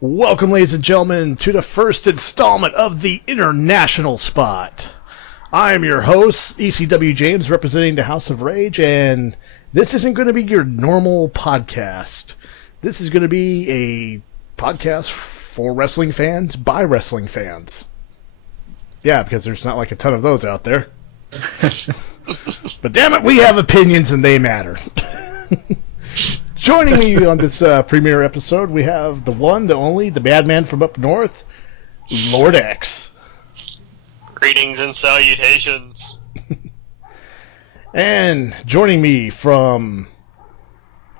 Welcome, ladies and gentlemen, to the first installment of the International Spot. I am your host, ECW James, representing the House of Rage, and this isn't going to be your normal podcast. This is going to be a podcast for wrestling fans, by wrestling fans. Yeah, because there's not like a ton of those out there. But damn it, we have opinions and they matter. Joining me on this premiere episode, we have the one, the only, the madman from up north, Lord X. Greetings and salutations. And joining me from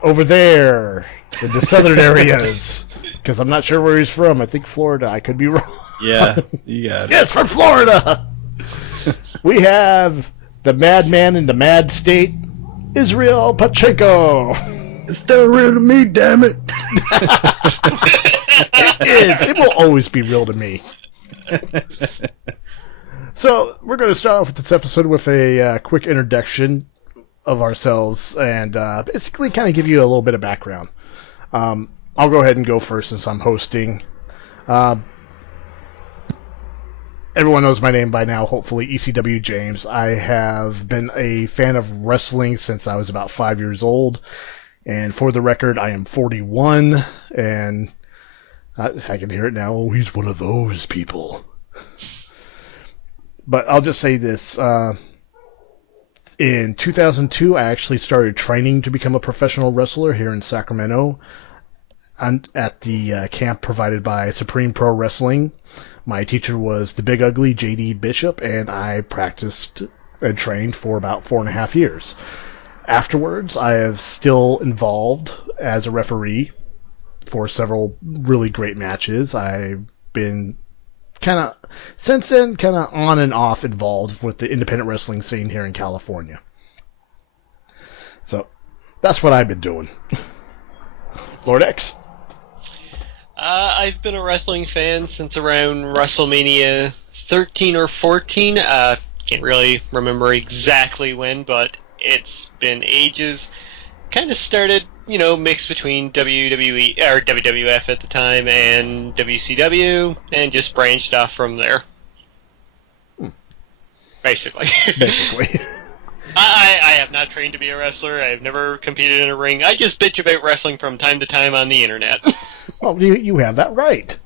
over there, in the southern areas, because I'm not sure where he's from. I think Florida. I could be wrong. Yeah, you got it. Yes, from Florida! We have the madman in the mad state, Israel Pacheco. It's still real to me, damn it. It is. It will always be real to me. So, we're going to start off with this episode with a quick introduction of ourselves and basically kind of give you a little bit of background. I'll go ahead and go first since I'm hosting. Everyone knows my name by now, hopefully, ECW James. I have been a fan of wrestling since I was about 5 years old. And for the record, I am 41, and I can hear it now. Oh, he's one of those people. But I'll just say this. In 2002, I actually started training to become a professional wrestler here in Sacramento at the camp provided by Supreme Pro Wrestling. My teacher was the Big Ugly J.D. Bishop, and I practiced and trained for about 4.5 years. Afterwards, I have still involved as a referee for several really great matches. I've been since then, on and off involved with the independent wrestling scene here in California. So, that's what I've been doing. Lord X? I've been a wrestling fan since around WrestleMania 13 or 14. Can't really remember exactly when, but it's been ages. Kind of started, mixed between WWE or WWF at the time and WCW, and just branched off from there. Basically. I have not trained to be a wrestler. I have never competed in a ring. I just bitch about wrestling from time to time on the internet. Well, you have that right.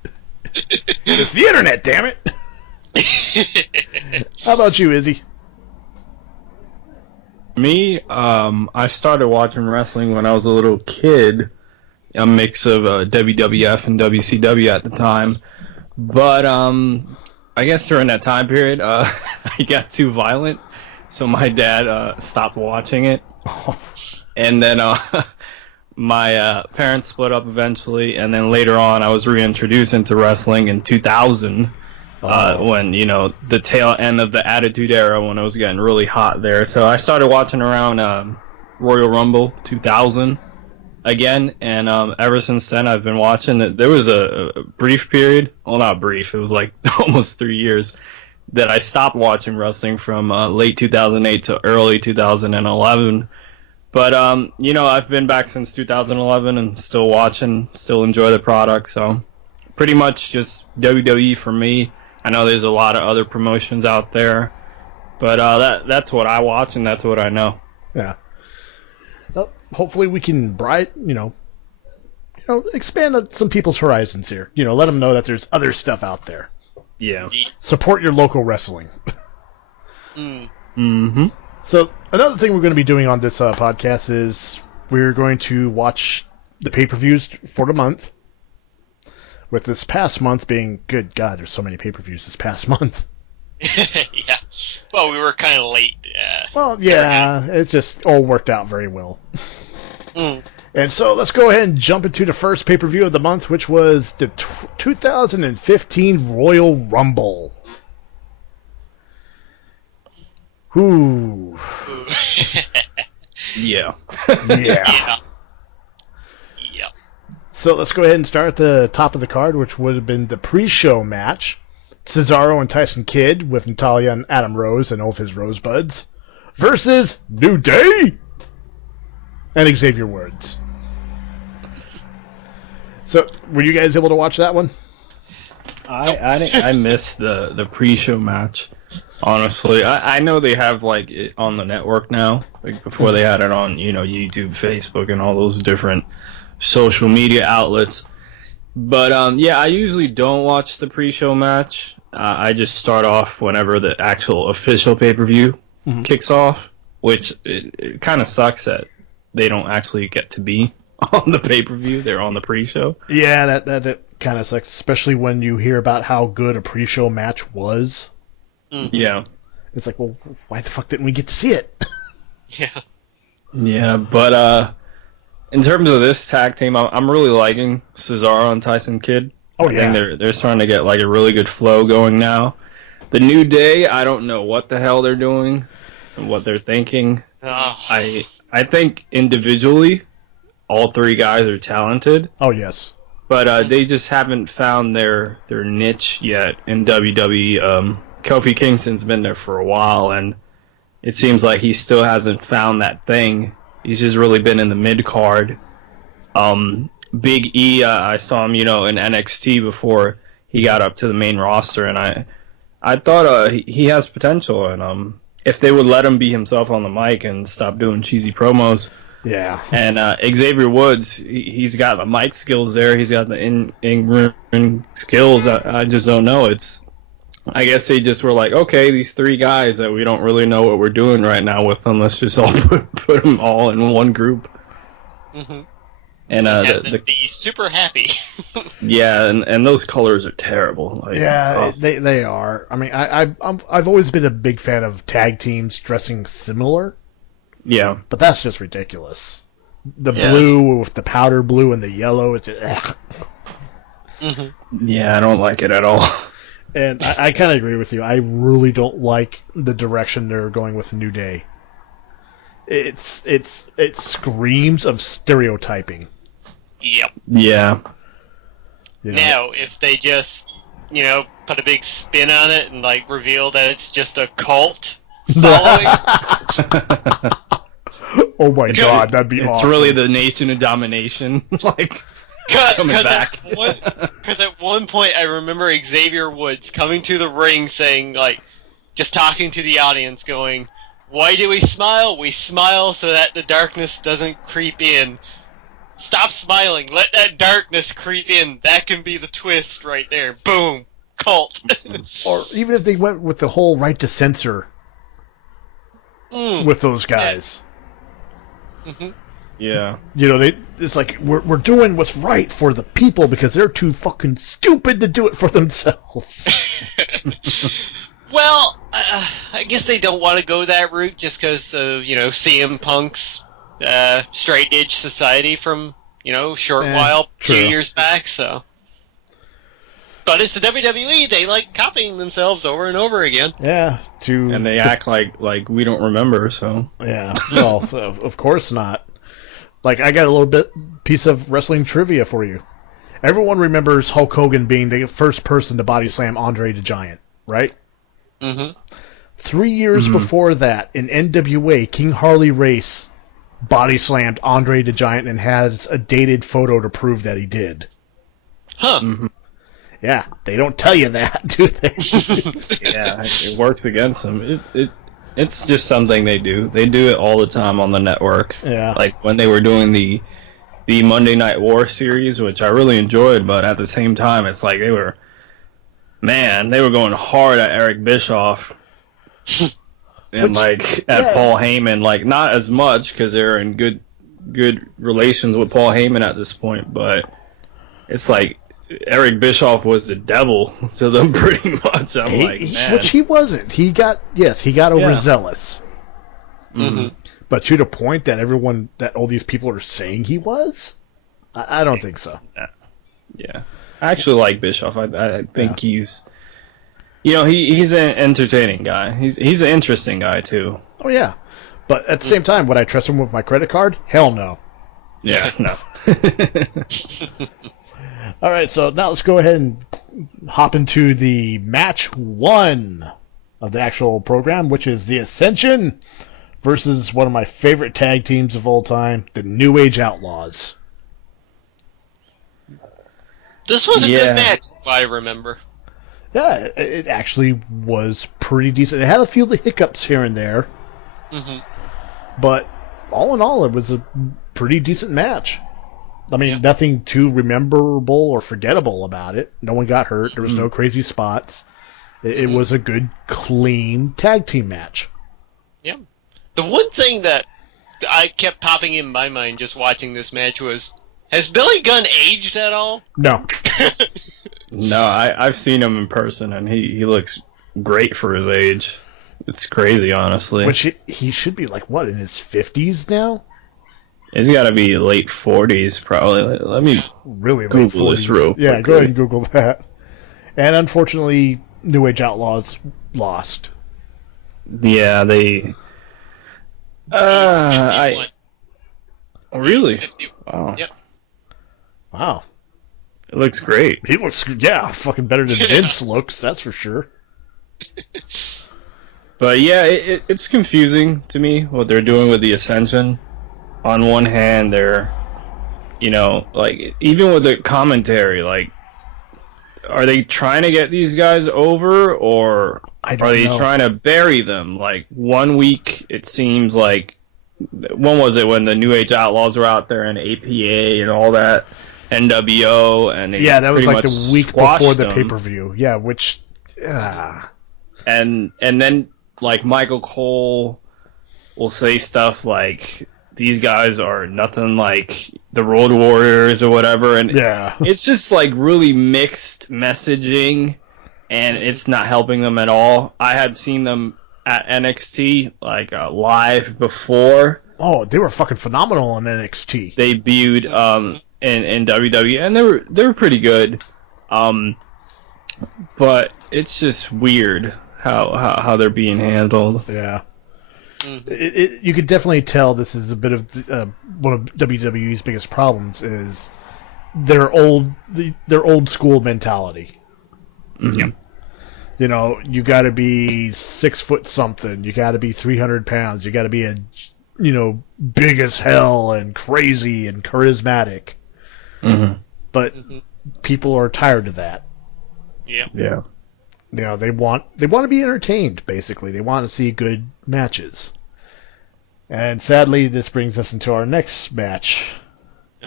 It's the internet, damn it. How about you, Izzy? Me, I started watching wrestling when I was a little kid, a mix of WWF and WCW at the time. But I guess during that time period, I got too violent, so my dad stopped watching it. And then my parents split up eventually, and then later on I was reintroduced into wrestling in 2000. When, the tail end of the Attitude Era, when it was getting really hot there. So I started watching around Royal Rumble 2000 again, and ever since then I've been watching. There was a brief period, well, not brief, it was like almost 3 years, that I stopped watching wrestling from late 2008 to early 2011. But, I've been back since 2011 and still watching, still enjoy the product, so pretty much just WWE for me. I know there's a lot of other promotions out there, but that's what I watch and that's what I know. Yeah. Well, hopefully we can expand some people's horizons here. Let them know that there's other stuff out there. Yeah. Support your local wrestling. Mm-hmm. So another thing we're going to be doing on this podcast is we're going to watch the pay-per-views for the month. With this past month being, good God, there's so many pay-per-views this past month. Yeah. Well, we were kind of late. Well, yeah, it just all worked out very well. And so let's go ahead and jump into the first pay-per-view of the month, which was the 2015 Royal Rumble. Ooh. Yeah. Yeah. So let's go ahead and start at the top of the card, which would have been the pre-show match. Cesaro and Tyson Kidd with Natalya and Adam Rose and all of his Rosebuds versus New Day and Xavier Woods. So, were you guys able to watch that one? I missed the pre-show match. Honestly, I know they have like it on the network now. Like before, they had it on YouTube, Facebook, and all those different social media outlets. But yeah, I usually don't watch the pre-show match. I just start off whenever the actual official pay-per-view kicks off, which it kind of sucks that they don't actually get to be on the pay-per-view. They're on the pre-show. Yeah, that kind of sucks, especially when you hear about how good a pre-show match was. Yeah. It's like, well, why the fuck didn't we get to see it? Yeah. Yeah, but in terms of this tag team, I'm really liking Cesaro and Tyson Kidd. Oh, I think they're starting to get like a really good flow going now. The New Day, I don't know what the hell they're doing and what they're thinking. Oh. I think individually, all three guys are talented. Oh, yes. But they just haven't found their niche yet in WWE. Kofi Kingston's been there for a while, and it seems like he still hasn't found that thing. He's just really been in the mid-card. Big E, I saw him, in NXT before he got up to the main roster, and I thought he has potential, and if they would let him be himself on the mic and stop doing cheesy promos. Yeah. And Xavier Woods, he's got the mic skills there. He's got the in-ring skills. I just don't know. I guess they just were like, okay, these three guys that we don't really know what we're doing right now with them. Let's just all put them all in one group. Mm-hmm. And have them be super happy. Yeah, and those colors are terrible. Like, yeah, they are. I mean, I've always been a big fan of tag teams dressing similar. Yeah, but that's just ridiculous. The blue with the powder blue and the yellow. It's just, Yeah, I don't like it at all. And I kind of agree with you. I really don't like the direction they're going with New Day. It screams of stereotyping. Yep. Yeah. Now, if they just, put a big spin on it and like reveal that it's just a cult following. Oh my god, that'd be awesome. It's really the Nation of Domination. Like. Coming back. Because at one point I remember Xavier Woods coming to the ring saying, like, just talking to the audience, going, "Why do we smile? We smile so that the darkness doesn't creep in. Stop smiling. Let that darkness creep in. That can be the twist right there. Boom. Cult." Or even if they went with the whole right to censor with those guys. Yeah. Mm-hmm. Yeah. It's like, we're doing what's right for the people because they're too fucking stupid to do it for themselves. Well, I guess they don't want to go that route just because of, CM Punk's straight edge society from, short while, true. 2 years back, so. But it's the WWE, they like copying themselves over and over again. Yeah, and they act like we don't remember, so. Yeah, well, of course not. Like, I got a little piece of wrestling trivia for you. Everyone remembers Hulk Hogan being the first person to body slam Andre the Giant, right? Mm-hmm. 3 years before that, in NWA, King Harley Race body slammed Andre the Giant and has a dated photo to prove that he did. Huh. Mm-hmm. Yeah, they don't tell you that, do they? Yeah, it works against them. It's just something they do. They do it all the time on the network. Yeah. Like when they were doing the Monday Night War series, which I really enjoyed, but at the same time, it's like they were going hard at Eric Bischoff and at Paul Heyman. Like not as much because they're in good relations with Paul Heyman at this point, but it's like Eric Bischoff was the devil to them pretty much. Man. Which he wasn't. He got overzealous. Mm-hmm. But to the point that all these people are saying he was? I don't think so. Yeah. I actually like Bischoff. I think he's he's an entertaining guy. He's an interesting guy too. Oh yeah. But at the same time, would I trust him with my credit card? Hell no. Yeah, no. All right, so now let's go ahead and hop into the match 1 of the actual program, which is the Ascension versus one of my favorite tag teams of all time, the New Age Outlaws. This was a Yeah. good match, if I remember. Yeah, it actually was pretty decent. It had a few hiccups here and there, Hmm. but all in all, it was a pretty decent match. I mean, Yeah. nothing too memorable or forgettable about it. No one got hurt. There was no crazy spots. It was a good, clean tag team match. Yeah. The one thing that I kept popping in my mind just watching this match was, has Billy Gunn aged at all? No. No, I've seen him in person, and he looks great for his age. It's crazy, honestly. Which he should be like, what, in his 50s now? He's got to be late 40s, probably. Let me Really late Google this 40s. real Yeah, quick. go ahead and Google that. And unfortunately, New Age Outlaws lost. Yeah, they. I 51. really. 50. Wow, Yep. Wow. it looks great. He looks, yeah, fucking better than Yeah. Vince looks, that's for sure. But yeah, it's confusing to me what they're doing with the Ascension. On one hand, they're, like, even with the commentary, like, are they trying to get these guys over, or I are don't they know. trying to bury them? Like, 1 week, it seems like, when was it when the New Age Outlaws were out there and APA and all that, NWO, and they Yeah, that was pretty like much the week squashed before the them. pay-per-view. Yeah, which... And then, like, Michael Cole will say stuff like, these guys are nothing like the Road Warriors or whatever, and yeah. it's just like really mixed messaging, and it's not helping them at all. I had seen them at NXT like live before Oh, they were fucking phenomenal on NXT. they debuted in WWE, and they were pretty good. But it's just weird how they're being handled. Yeah. Mhm. You could definitely tell this is a bit of one of WWE's biggest problems is their old school mentality. Mhm. You know, you got to be 6 foot something. You got to be 300 pounds. You got to be big as hell and crazy and charismatic. Mhm. But Mhm. people are tired of that. Yeah. Yeah. You know, they want to be entertained. Basically, they want to see good matches. And sadly, this brings us into our next match: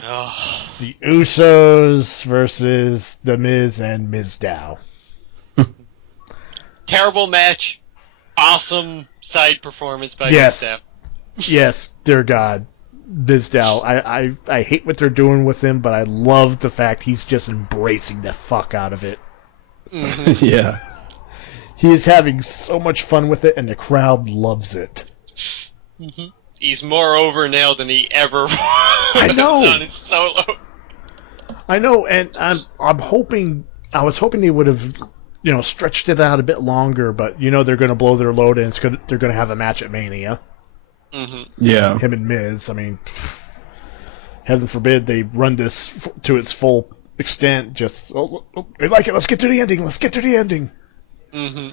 Oh. the Usos versus the Miz and Mizdow. Terrible match. Awesome side performance by Yes. Mizdow. Yes, dear God, Mizdow. I hate what they're doing with him, but I love the fact he's just embracing the fuck out of it. Mhm. Yeah. He is having so much fun with it, and the crowd loves it. He's more over now than he ever was know. on his solo. I know, and I'm hoping. I was hoping they would have, stretched it out a bit longer, but they're going to blow their load, and they're going to have a match at Mania. Hmm. Yeah. Him and Miz. I mean, heaven forbid they run this to its full extent. Just they like it. Let's get to the ending. Let's get to the ending. Hmm.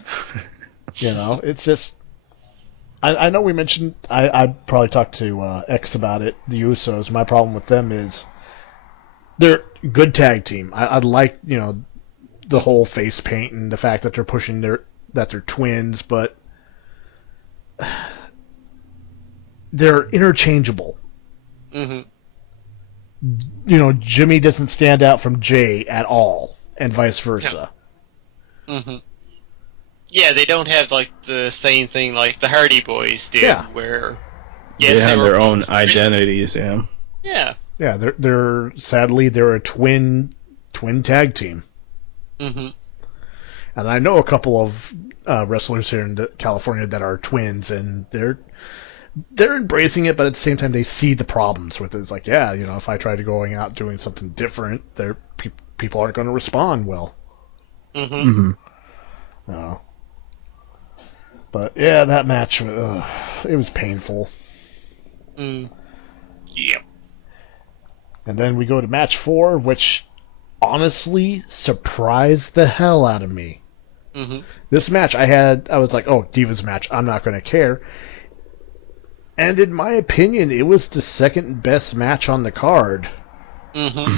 It's just. I know we mentioned. I probably talked to X about it. The Usos. My problem with them is they're a good tag team. I like the whole face paint and the fact that they're pushing that they're twins, but they're interchangeable. Hmm. Jimmy doesn't stand out from Jay at all, and vice versa. Hmm. Yeah, they don't have like the same thing like the Hardy Boys did, Yeah. where They have were their own both identities, yeah. Yeah. Yeah, they're sadly they're a twin tag team, Hmm. and I know a couple of wrestlers here in California that are twins, and they're embracing it, but at the same time they see the problems with it. It's like, yeah, if I try to going out doing something different, people aren't going to respond well. Hmm. Mm-hmm. No. But yeah, that match, it was painful. Mm. Yep. And then we go to match 4, which honestly surprised the hell out of me. Hmm. This match I was like, oh, Divas match, I'm not going to care. And in my opinion, it was the second best match on the card. Hmm.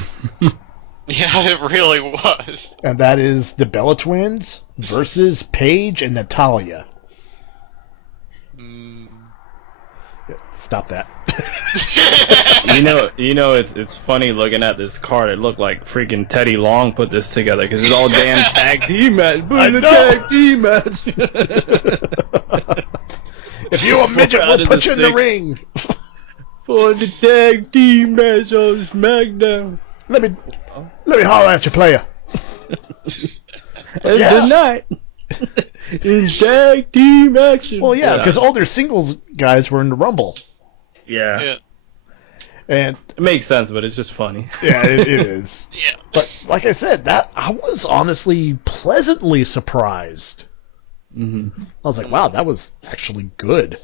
Yeah, it really was. And that is the Bella Twins versus Paige and Natalia. Mm. Stop that. It's funny looking at this card. It looked like freaking Teddy Long put this together because it's all damn tag team match. Put the tag team match. If you're a midget, we'll put you in the ring. For the tag team match on SmackDown. Let me holler at you, player. And tonight is tag team action. Well, yeah, because all their singles guys were in the Rumble. Yeah. And it makes sense, but it's just funny. Yeah, it is. Yeah. But like I said, I was honestly pleasantly surprised. Mm-hmm. I was like, wow, that was actually good.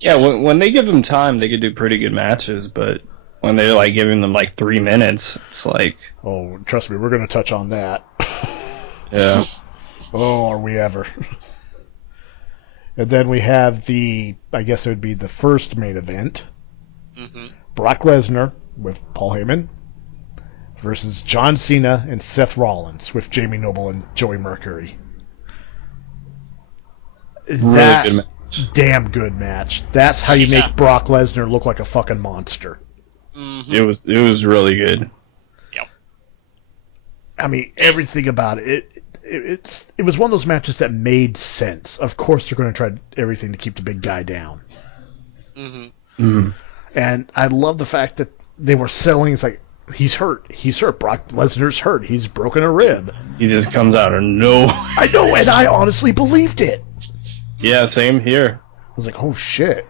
Yeah, when they give them time, they could do pretty good matches, but when they're like giving them like 3 minutes, it's like... Oh, trust me, we're going to touch on that. Yeah. Oh, are we ever. And then we have I guess it would be the first main event. Mm-hmm. Brock Lesnar with Paul Heyman versus John Cena and Seth Rollins with Jamie Noble and Joey Mercury. Really good match. Damn good match. That's how you make Brock Lesnar look like a fucking monster. Mm-hmm. It was really good. Yep. I mean, everything about it. It was one of those matches that made sense. Of course, they're going to try everything to keep the big guy down. Mm-hmm. Mm-hmm. And I love the fact that they were selling. It's like, he's hurt. He's hurt. Brock Lesnar's hurt. He's broken a rib. He just comes out of nowhere. I know, and I honestly believed it. Yeah, same here. I was like, oh shit.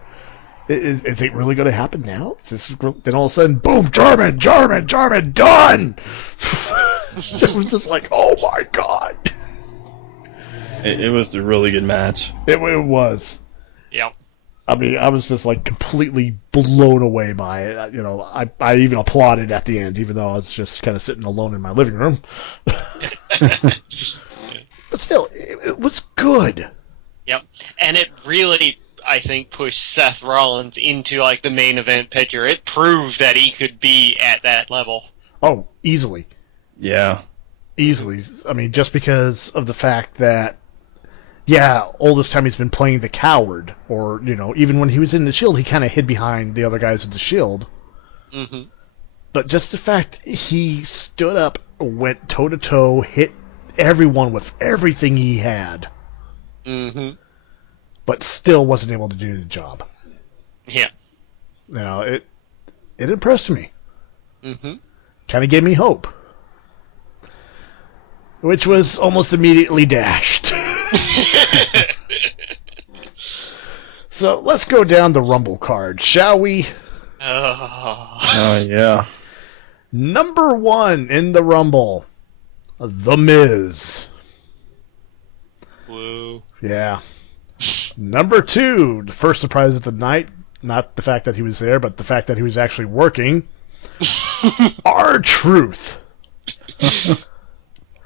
Is it really going to happen now? Then all of a sudden, boom, German, done! It was just like, oh my god. It was a really good match. It was. Yep. I mean, I was just like completely blown away by it. You know, I even applauded at the end, even though I was just kind of sitting alone in my living room. But still, it was good. Yep. And it really, I think, pushed Seth Rollins into like the main event picture. It proved that he could be at that level. Oh, easily. Yeah. Easily. I mean, just because of the fact that, yeah, all this time he's been playing the coward, or, you know, even when he was in the Shield, he kind of hid behind the other guys in the Shield. Mm-hmm. But just the fact he stood up, went toe-to-toe, hit everyone with everything he had, Mm-hmm. but still wasn't able to do the job. Yeah. You know, it impressed me. Mm-hmm. Kind of gave me hope. Which was almost immediately dashed. So let's go down the Rumble card, shall we? Oh. Yeah. Number 1 in the Rumble, The Miz. Whoa. Yeah. Number 2, the first surprise of the night, not the fact that he was there, but the fact that he was actually working, R-Truth.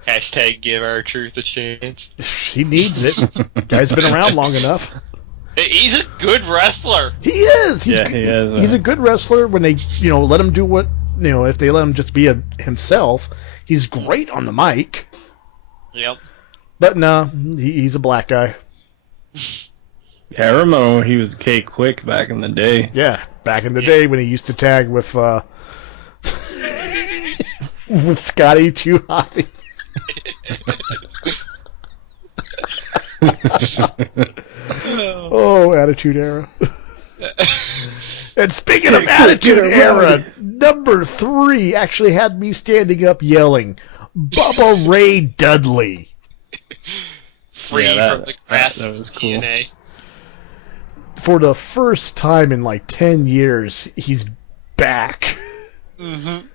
Hashtag give R-Truth a chance. He needs it. Guy's been around long enough. He's a good wrestler. He is. He is. He's a good wrestler when they, let him do what, if they let him just be himself. He's great on the mic. Yep. But no, he's a black guy. Yeah, I remember when he was K-Quick back in the day. Yeah, back in the day when he used to tag with with Scotty Too Hottie. Oh, Attitude Era. And speaking of Attitude Era, number 3 actually had me standing up yelling, Bubba Ray Dudley. Free Yeah, from the grasp that was of cool. TNA. For the first time in like 10 years, he's back. Mm-hmm.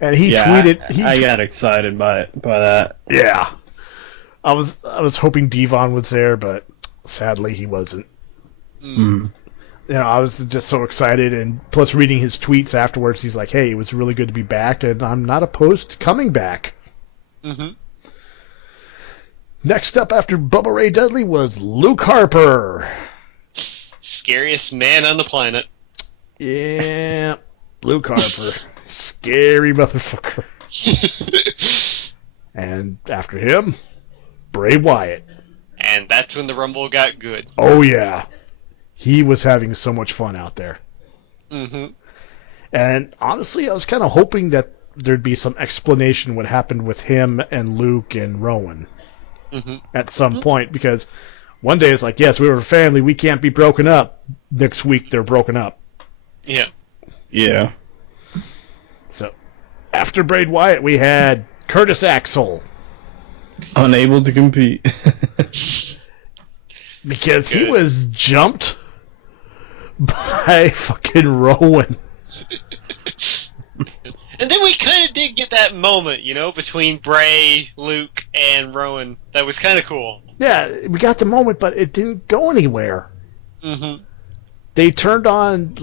And he tweeted... I got excited by that. Yeah. I was hoping Devon was there, but sadly he wasn't. Mm. I was just so excited, and plus reading his tweets afterwards, he's like, hey, it was really good to be back, and I'm not opposed to coming back. Mm-hmm. Next up after Bubba Ray Dudley was Luke Harper. Scariest man on the planet. Yeah, Luke Harper. Scary motherfucker. And after him, Bray Wyatt. And that's when the Rumble got good. Oh, yeah. He was having so much fun out there. Mm-hmm. And honestly, I was kind of hoping that there'd be some explanation what happened with him and Luke and Rowan at some point, because one day it's like, yes, we were a family, we can't be broken up. Next week, they're broken up. Yeah. Yeah. So, after Bray Wyatt, we had Curtis Axel. Unable to compete. Because he Good. was jumped by fucking Rowan. And then we kind of did get that moment, you know, between Bray, Luke, and Rowan. That was kind of cool. Yeah, we got the moment, but it didn't go anywhere. Mm-hmm. They turned on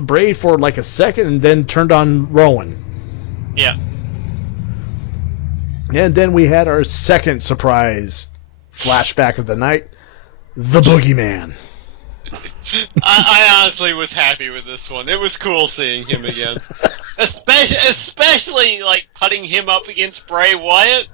Bray for like a second and then turned on Rowan. Yeah. And then we had our second surprise flashback of the night, the Boogeyman. I honestly was happy with this one. It was cool seeing him again. Especially like putting him up against Bray Wyatt.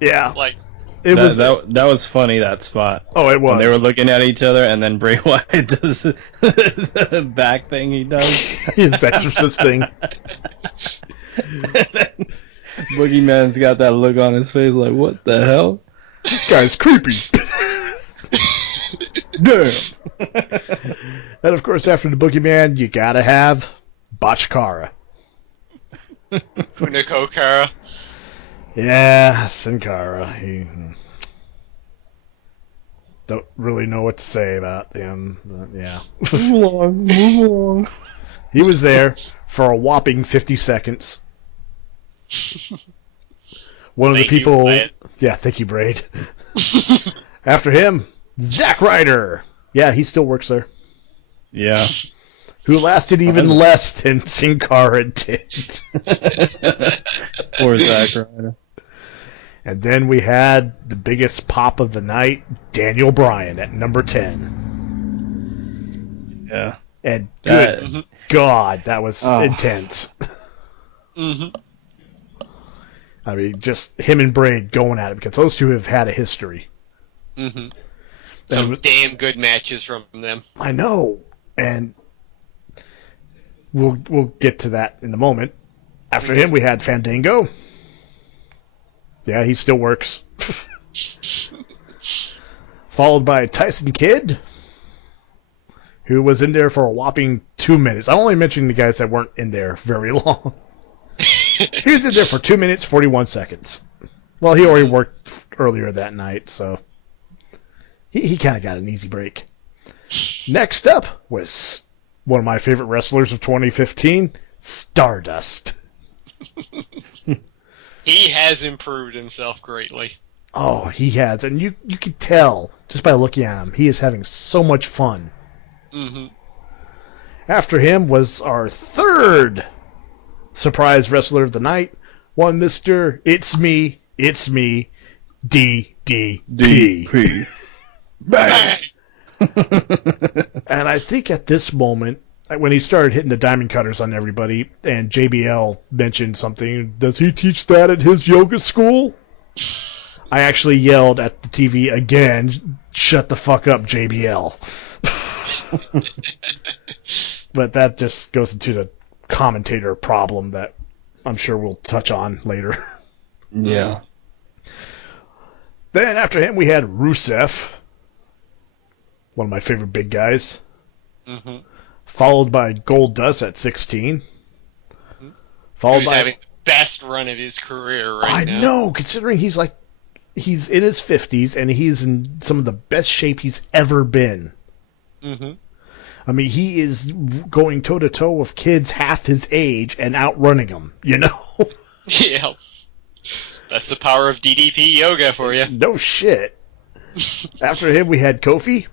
Yeah. Like, That was funny, that spot. Oh, it was. When they were looking at each other, and then Bray Wyatt does the back thing he does. His exorcist thing. Boogeyman's got that look on his face like, what the hell? This guy's creepy. Damn. And of course, after the Boogeyman, you gotta have Botchkara. Hunako Kara. Yeah, Sin Cara. He don't really know what to say about him. But yeah, Move along. he was there for a whopping 50 seconds. One of Thank the you, people. Wyatt. Yeah, thank you, Braid. After him, Zack Ryder. Yeah, he still works there. Yeah. Who lasted even less than Sin Cara did. Poor Zack Ryder. And then we had the biggest pop of the night, Daniel Bryan at number 10. Yeah. And good That- God, that was Oh. intense. Mm-hmm. I mean, just him and Braid going at it, because those two have had a history. Mm-hmm. And Some damn good matches from them. I know, and we'll get to that in a moment. After him, we had Fandango. Yeah, he still works. Followed by Tyson Kidd, who was in there for a whopping 2 minutes. I'm only mentioning the guys that weren't in there very long. He was in there for 2 minutes, 41 seconds. Well, he already worked earlier that night, so he kind of got an easy break. Next up was one of my favorite wrestlers of 2015, Stardust. He has improved himself greatly. Oh, he has, and you could tell just by looking at him, he is having so much fun. Mm-hmm. After him was our third surprise wrestler of the night, one Mr. It's Me, DDP. DP. Bang! And I think at this moment, when he started hitting the diamond cutters on everybody, and JBL mentioned something, does he teach that at his yoga school? I actually yelled at the TV again, shut the fuck up, JBL. But that just goes into the commentator problem that I'm sure we'll touch on later. Yeah. Then after him, we had Rusev, one of my favorite big guys. Mm-hmm. Followed by Goldust at 16. Followed Who's by having the best run of his career right now. I know, considering he's in his 50s and he's in some of the best shape he's ever been. Mm-hmm. I mean, he is going toe to toe with kids half his age and outrunning them. You know? Yeah. That's the power of DDP yoga for you. No shit. After him, we had Kofi,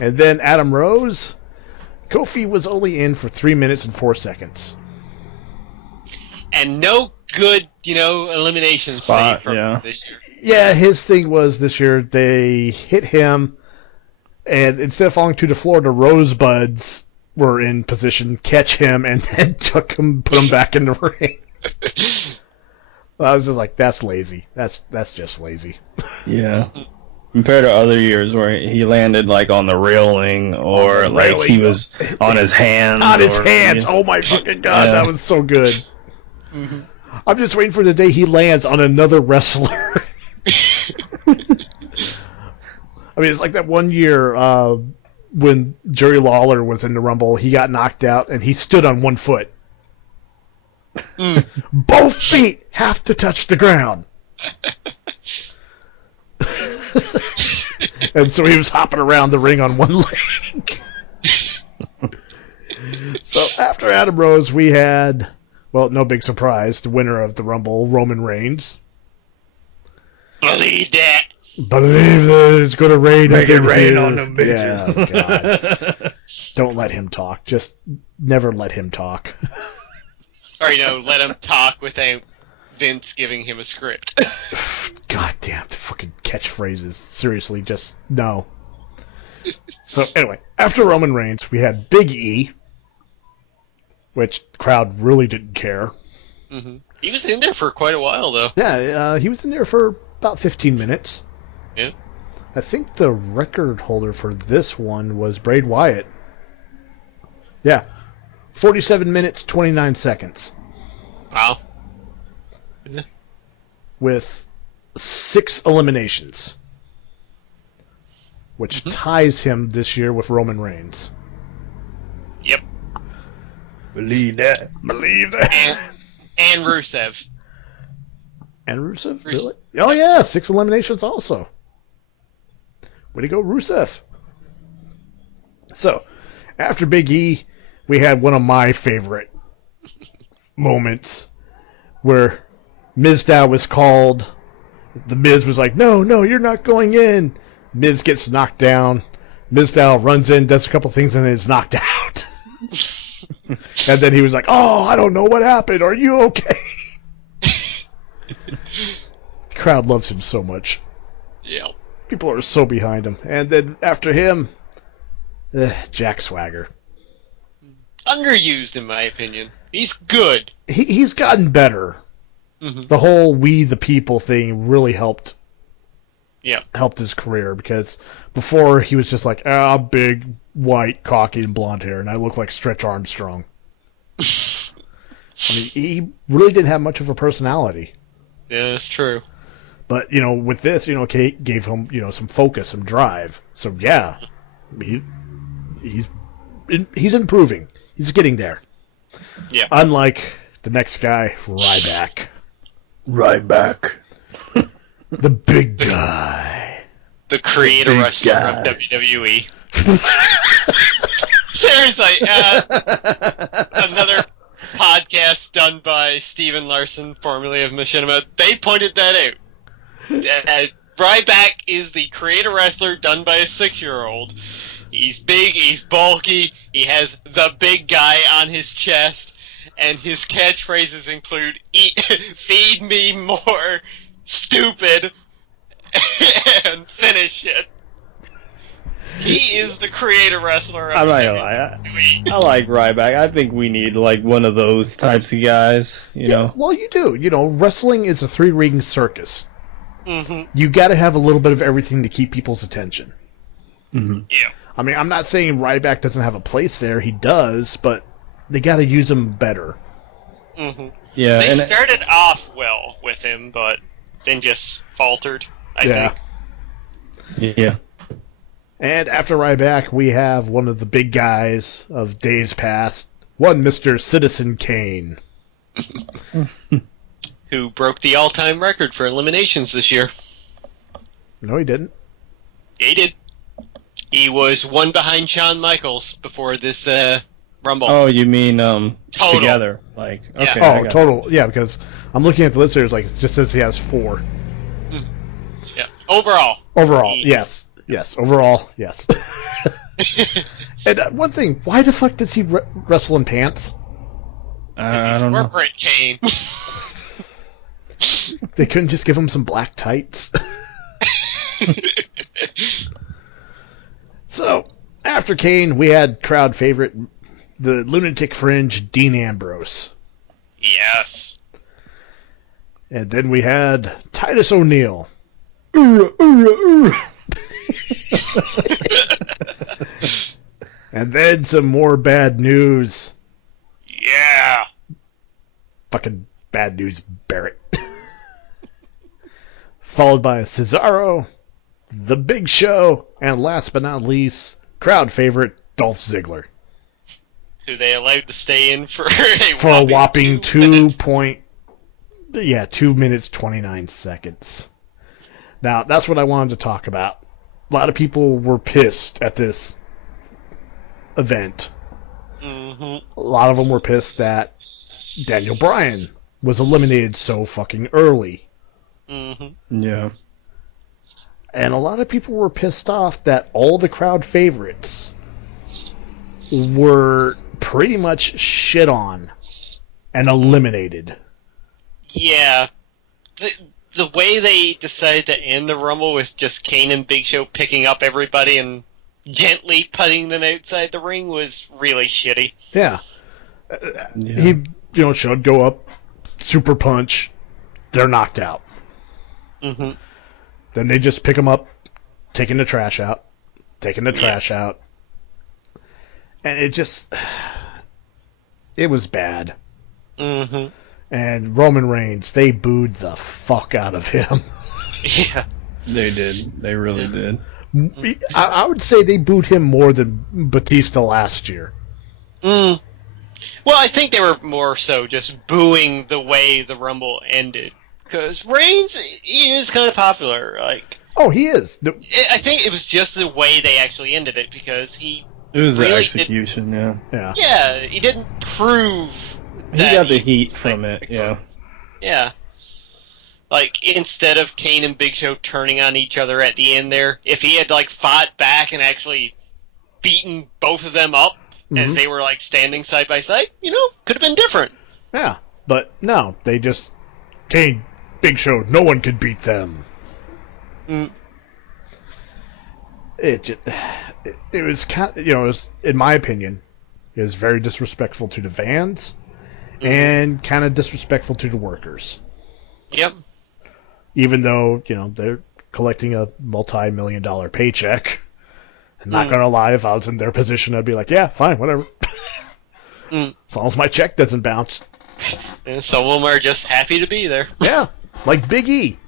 and then Adam Rose. Kofi was only in for 3 minutes and 4 seconds. And no good, elimination Spot, save from yeah. this year. Yeah, his thing was this year they hit him, and instead of falling to the floor, the Rosebuds were in position, catch him, and then put him back in the ring. I was just like, that's lazy. That's just lazy. Yeah. Compared to other years where he landed like on the railing or the like he railing. was on his hands. On his or- hands! Oh my fucking god, Yeah. that was so good. Mhm. I'm just waiting for the day he lands on another wrestler. I mean, it's like that one year when Jerry Lawler was in the Rumble, he got knocked out and he stood on one foot. Both feet have to touch the ground. And so he was hopping around the ring on one leg. So after Adam Rose, we had, well, no big surprise, the winner of the Rumble, Roman Reigns. Believe that. Believe that it's going to rain. Make it up in rain here. on them bitches. Yeah, God. Don't let him talk. Just never let him talk. Or, let him talk without Vince giving him a script. God damn, the fucking catchphrases. Seriously, just no. So anyway, after Roman Reigns, we had Big E, which the crowd really didn't care. Hmm. He was in there for quite a while, though. Yeah, he was in there for about 15 minutes. Yeah. I think the record holder for this one was Bray Wyatt. Yeah. 47 minutes, 29 seconds. Wow. With 6 eliminations. Which ties him this year with Roman Reigns. Yep. Believe that. Believe that. And Rusev. And Rusev? Really? Oh, yeah, 6 eliminations also. Way to go, Rusev. So, after Big E, we had one of my favorite moments where Mizdow was called. The Miz was like, no, you're not going in. Miz gets knocked down. Mizdow runs in, does a couple things, and then is knocked out. And then he was like, oh, I don't know what happened. Are you okay? The crowd loves him so much. Yeah. People are so behind him. And then after him, Jack Swagger. Underused, in my opinion. He's good. He's gotten better. Mm-hmm. The whole "we the people" thing really helped Yeah. his career, because before he was just like, big, white, cocky, and blonde hair, and I look like Stretch Armstrong. I mean, he really didn't have much of a personality. Yeah, that's true. But, with this, Kate gave him, some focus, some drive. So, yeah, he's improving. He's getting there. Yeah. Unlike the next guy, Ryback. The big guy. The creator big wrestler guy. of WWE. Seriously, another podcast done by Steven Larson, formerly of Machinima, they pointed that out. Ryback is the creator wrestler done by a 6-year-old. He's big, he's bulky, he has the big guy on his chest, and his catchphrases include feed me more, stupid, and finish it. He is the creator wrestler of I'm not gonna lie. WWE. I like Ryback. I think we need like one of those types of guys. You know. Well, you do. Wrestling is a 3-ring circus. Mm-hmm. You got to have a little bit of everything to keep people's attention. Mm-hmm. Yeah. I mean, I'm not saying Ryback doesn't have a place there. He does, but they got to use him better. Mm-hmm. Yeah. They and started off well with him, but then just faltered, I think. yeah. And after Ryback, we have one of the big guys of days past, one Mr. Citizen Kane. Who broke the all-time record for eliminations this year. No, he didn't. Yeah, he did. He was one behind Shawn Michaels before this Rumble. Oh, you mean Total. together? Like Yeah. okay. I Oh, got total. Yeah, because I'm looking at the list here. It's like, it just says he has 4. Yeah. Overall. Overall, He- yes. Yes, overall, yes. And one thing, why the fuck does he wrestle in pants? I He's don't know. corporate Kane. They couldn't just give him some black tights? So, after Kane, we had crowd favorite, the Lunatic Fringe, Dean Ambrose. Yes. And then we had Titus O'Neil. And then some more bad news. Yeah. Fucking bad news, Barrett. Followed by Cesaro, The Big Show, and last but not least, crowd favorite Dolph Ziggler. Who they allowed to stay in for For a whopping 2 minutes. 2 minutes 29 seconds. Now, that's what I wanted to talk about. A lot of people were pissed at this event. Mm-hmm. A lot of them were pissed that Daniel Bryan was eliminated so fucking early. Mm-hmm. Yeah. And a lot of people were pissed off that all the crowd favorites were pretty much shit on and eliminated. Yeah. The way they decided to end the Rumble with just Kane and Big Show picking up everybody and gently putting them outside the ring was really shitty. Yeah. He, showed go up, super punch, they're knocked out. Mm-hmm. Then they just pick them up, taking the trash out, out. And it was bad. Mm-hmm. And Roman Reigns, they booed the fuck out of him. Yeah. They did. They really did. I would say they booed him more than Batista last year. Mm. Well, I think they were more so just booing the way the Rumble ended. Because Reigns, he is kind of popular. Oh, he is. I think it was just the way they actually ended it, because It was really the execution, yeah. Yeah, he didn't prove He that got the heat from it, yeah. Yeah. Instead of Kane and Big Show turning on each other at the end there, if he had, fought back and actually beaten both of them up as they were, standing side by side, could have been different. Yeah, but no, they just... Kane, Big Show, no one could beat them. Mm. It was kind of, it was, in my opinion, it was very disrespectful to the fans and kind of disrespectful to the workers. Yep. Even though, they're collecting a multi-million-dollar paycheck. I'm not going to lie, if I was in their position, I'd be like, yeah, fine, whatever. As long as my check doesn't bounce. And some of them are just happy to be there. Yeah, like Big E.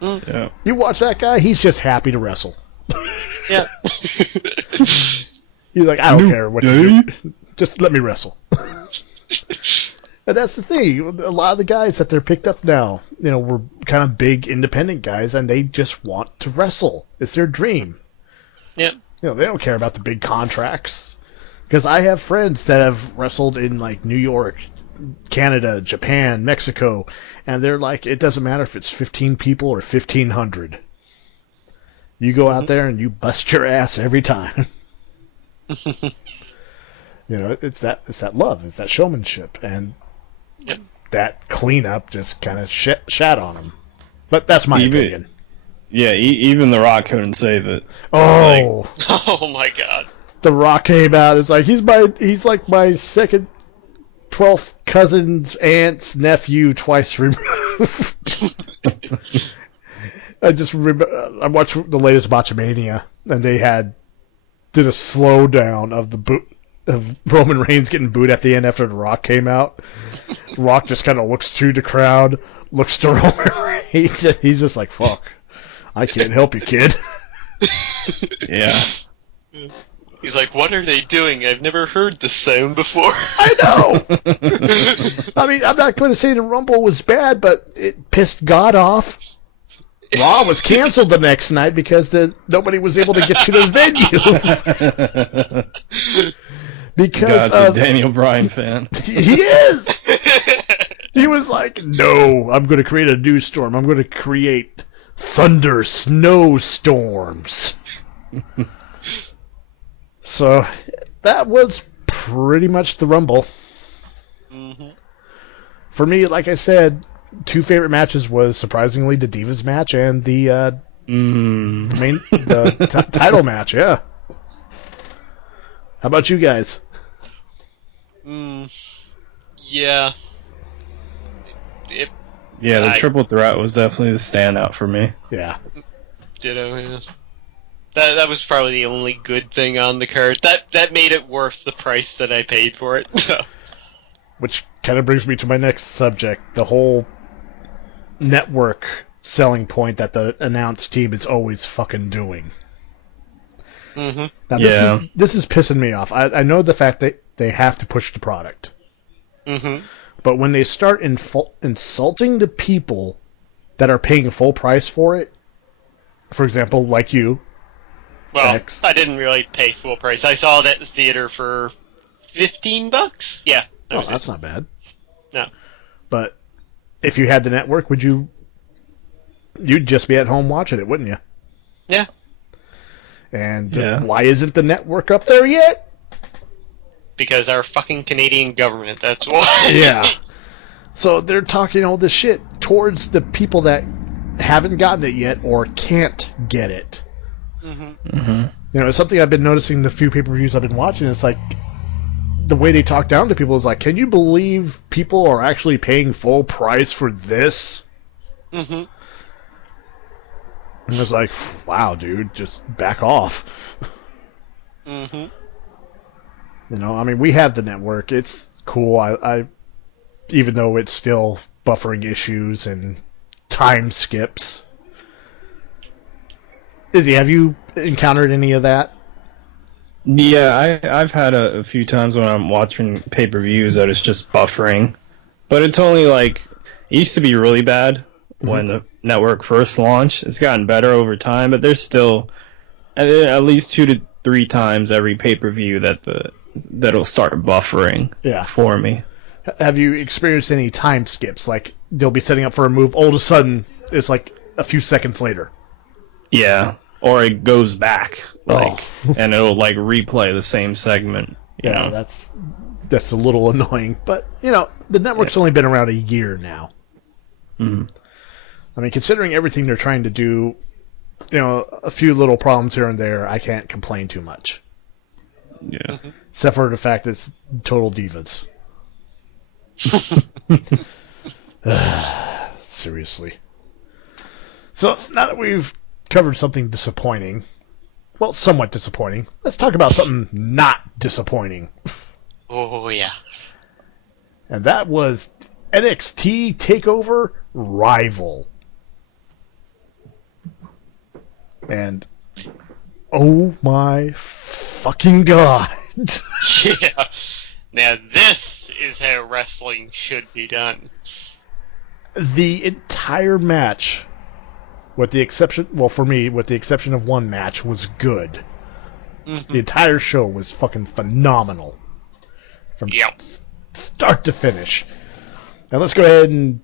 Yeah. You watch that guy, he's just happy to wrestle. Yeah. He's like, I don't care what you do. Just let me wrestle. And that's the thing. A lot of the guys that they're picked up now, were kind of big independent guys, and they just want to wrestle. It's their dream. Yep. They don't care about the big contracts. Because I have friends that have wrestled in, New York, Canada, Japan, Mexico, and they're like, it doesn't matter if it's 15 people or 1,500. You go out there and you bust your ass every time. It's that love, it's that showmanship, and that cleanup just kind of shat on them. But that's my opinion. Yeah, even The Rock couldn't save it. Oh, Oh my god. The Rock came out. It's like he's like my second 12th cousin's aunt's nephew twice removed. I just remember I watched the latest Botchamania, and they did a slowdown of of Roman Reigns getting booed at the end after The Rock came out. Rock just kind of looks through the crowd, looks to Roman Reigns, and he's just like, "Fuck, I can't help you, kid." Yeah. He's like, what are they doing? I've never heard this sound before. I know! I mean, I'm not going to say the Rumble was bad, but it pissed God off. Raw was canceled the next night because nobody was able to get to the venue. Because God's a Daniel Bryan fan. He is! He was like, no, I'm going to create a new storm. I'm going to create thunder snowstorms. So, that was pretty much the Rumble. Mm-hmm. For me, like I said, two favorite matches was surprisingly the Divas match and the title match, yeah. How about you guys? Yeah. Yeah, the triple threat was definitely the standout for me. Yeah. Ditto, yeah. That was probably the only good thing on the card. That made it worth the price that I paid for it. Which kind of brings me to my next subject, the whole network selling point that the announced team is always fucking doing. Mm-hmm. Now, this is pissing me off. I know the fact that they have to push the product. Mm-hmm. But when they start insulting the people that are paying full price for it, for example, like you. Well, X. I didn't really pay full price. I saw it at the theater for $15. Yeah. That's not bad. No. But if you had the network, you'd just be at home watching it, wouldn't you? Yeah. And why isn't the network up there yet? Because our fucking Canadian government, that's why. Yeah. So they're talking all this shit towards the people that haven't gotten it yet or can't get it. Mm-hmm. Mm-hmm. You know, it's something I've been noticing the few pay-per-views I've been watching. It's like the way they talk down to people is like, can you believe people are actually paying full price for this? Mm-hmm. And it's like, wow, dude, just back off. Mm-hmm. You know, I mean, we have the network. It's cool. I even though it's still buffering issues and time skips. Izzy, have you encountered any of that? Yeah, I've had a few times when I'm watching pay-per-views that it's just buffering. But it's only like, it used to be really bad when the network first launched. It's gotten better over time, but there's still at least 2 to 3 times every pay-per-view that'll start buffering for me. Have you experienced any time skips? Like, they'll be setting up for a move, all of a sudden, it's like a few seconds later. Yeah, or it goes back, and it'll like replay the same segment. You know? that's a little annoying. But you know, the network's only been around a year now. Mm-hmm. I mean, considering everything they're trying to do, you know, a few little problems here and there, I can't complain too much. Yeah, except for the fact it's total divas. Seriously. So now that we've covered something disappointing, well, somewhat disappointing, let's talk about something not disappointing. Oh, yeah. And that was NXT TakeOver Rival. And oh my fucking god. Yeah. Now this is how wrestling should be done. The entire match, with the exception, well, for me, with the exception of one match, was good. Mm-hmm. The entire show was fucking phenomenal. From start to finish. Now let's go ahead and...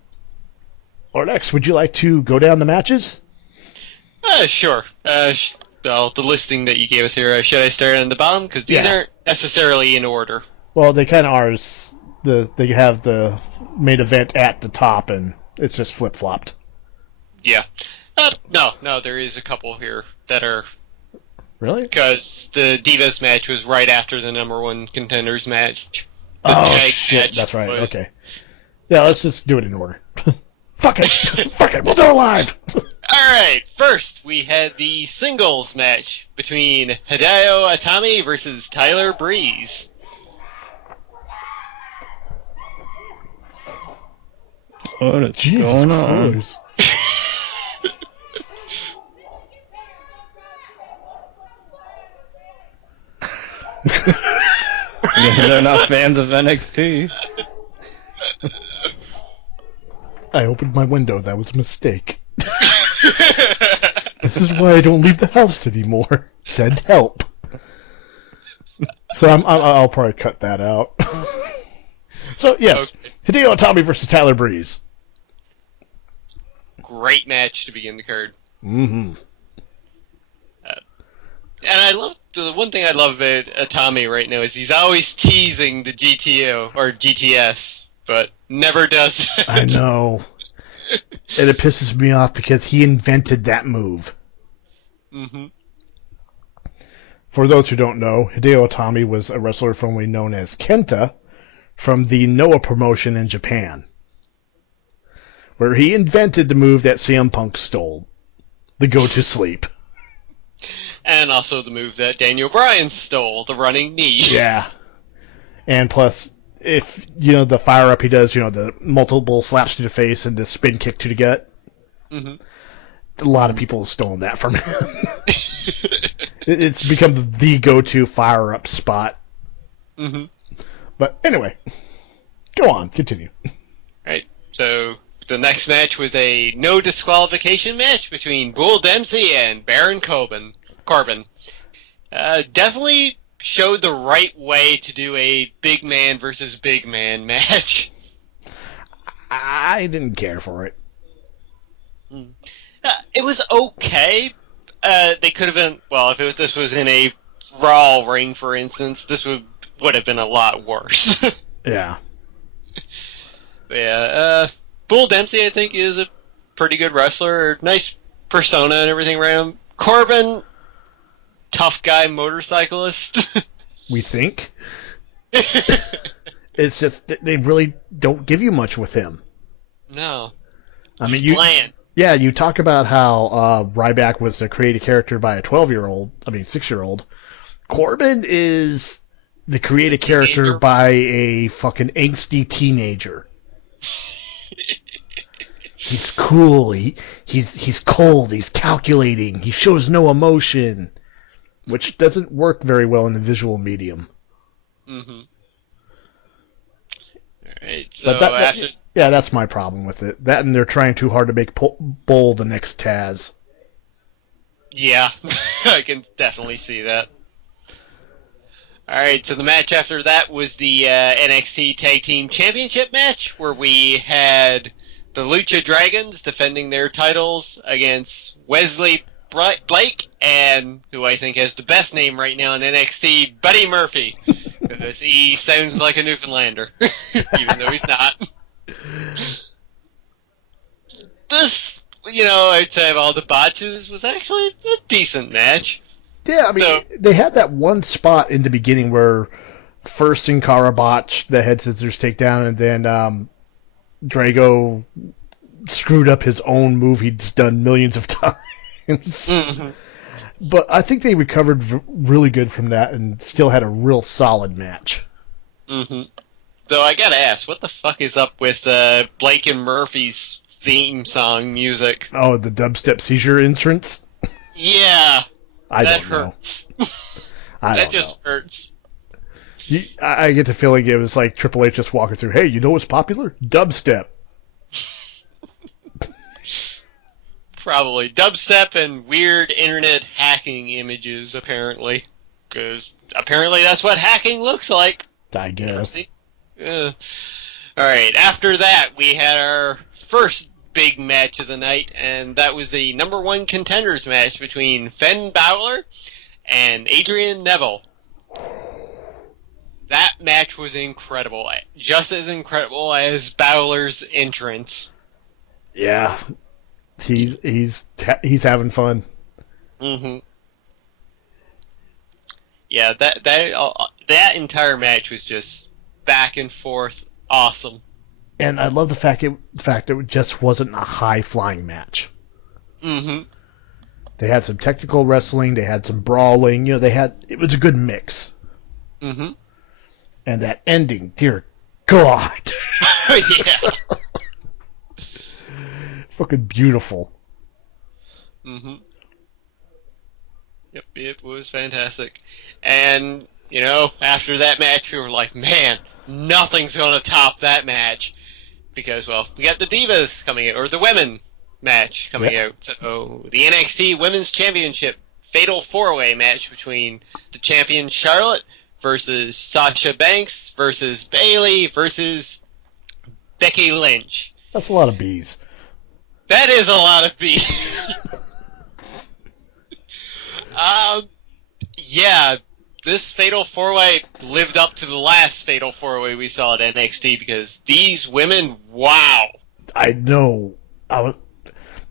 Orlex, would you like to go down the matches? Sure. Well, the listing that you gave us here, should I start on the bottom? Because these aren't necessarily in order. Well, they kind of are. They have the main event at the top, and it's just flip-flopped. Yeah. No, there is a couple here that are... Really? Because the Divas match was right after the number one contenders match. The tag shit, that's right, okay. Yeah, let's just do it in order. Fuck it! Fuck it, we'll do it live! Alright, first we had the singles match between Hideo Itami versus Tyler Breeze. What is going on? Yeah, they're not fans of NXT. I opened my window. That was a mistake. This is why I don't leave the house anymore. Send help. So I'll probably cut that out. So yes, okay. Hideo Itami versus Tyler Breeze. Great match to begin the card. Mm-hmm. And I love the one thing I love about Itami right now is he's always teasing the GTO or GTS, but never does it. I know. And it pisses me off because he invented that move. Mm-hmm. For those who don't know, Hideo Itami was a wrestler formerly known as Kenta from the Noah promotion in Japan. where he invented the move that CM Punk stole, the go to sleep. And also the move that Daniel Bryan stole, the running knee. Yeah. And plus, if, the fire-up he does, the multiple slaps to the face and the spin kick to the gut, a lot of people have stolen that from him. It's become the go-to fire-up spot. But anyway, go on, continue. Right, so the next match was a no disqualification match between Bull Dempsey and Baron Corbin. Definitely showed the right way to do a big man versus big man match. I didn't care for it. It was okay. They could have been, well, if this was in a Raw ring, for instance, this would have been a lot worse. Yeah. Yeah, Bull Dempsey, I think, is a pretty good wrestler. Nice persona and everything around. Corbin, tough guy motorcyclist. We think. It's just, they really don't give you much with him. No. I mean, bland. Yeah, you talk about how Ryback was a created character by a 6-year-old. Corbin is the created character by a fucking angsty teenager. He's cool, he's cold, he's calculating, he shows no emotion, which doesn't work very well in the visual medium. Alright, so yeah, that's my problem with it. That and they're trying too hard to make Bull the next Taz. Yeah, I can definitely see that. Alright, so the match after that was the NXT Tag Team Championship match, where we had the Lucha Dragons defending their titles against Wesley Blake and, who I think has the best name right now in NXT, Buddy Murphy. Because he sounds like a Newfoundlander, even though he's not. This, outside of all the botches, was actually a decent match. Yeah, I mean, they had that one spot in the beginning where first Sin Cara botched the head scissors takedown, and then Drago screwed up his own move he'd done millions of times. But I think they recovered really good from that and still had a real solid match. Though I gotta ask, what the fuck is up with Blake and Murphy's theme song music? Oh, the dubstep seizure entrance? Yeah. I that don't know. hurts. That just hurts. I get the feeling it was like Triple H just walking through, hey, you know what's popular? Dubstep. Probably. Dubstep and weird internet hacking images, apparently. Because apparently that's what hacking looks like. I guess. Alright, after that, we had our first big match of the night, and that was the number one contenders match between Finn Balor and Adrian Neville. That match was incredible. Just as incredible as Balor's entrance. Yeah. He's having fun. Yeah, that entire match was just back and forth awesome. And I love the fact it just wasn't a high-flying match. They had some technical wrestling, they had some brawling, it was a good mix. And that ending, dear God. Yeah. Fucking beautiful. Yep, it was fantastic. And, after that match, we were like, man, nothing's going to top that match. Because, well, we got the Divas coming out, or the women match coming out. So, the NXT Women's Championship Fatal 4-Way match between the champion Charlotte versus Sasha Banks versus Bayley versus Becky Lynch. That's a lot of bees. That is a lot of bees. Yeah, this Fatal 4-Way lived up to the last Fatal 4-Way we saw at NXT because these women, wow. I know.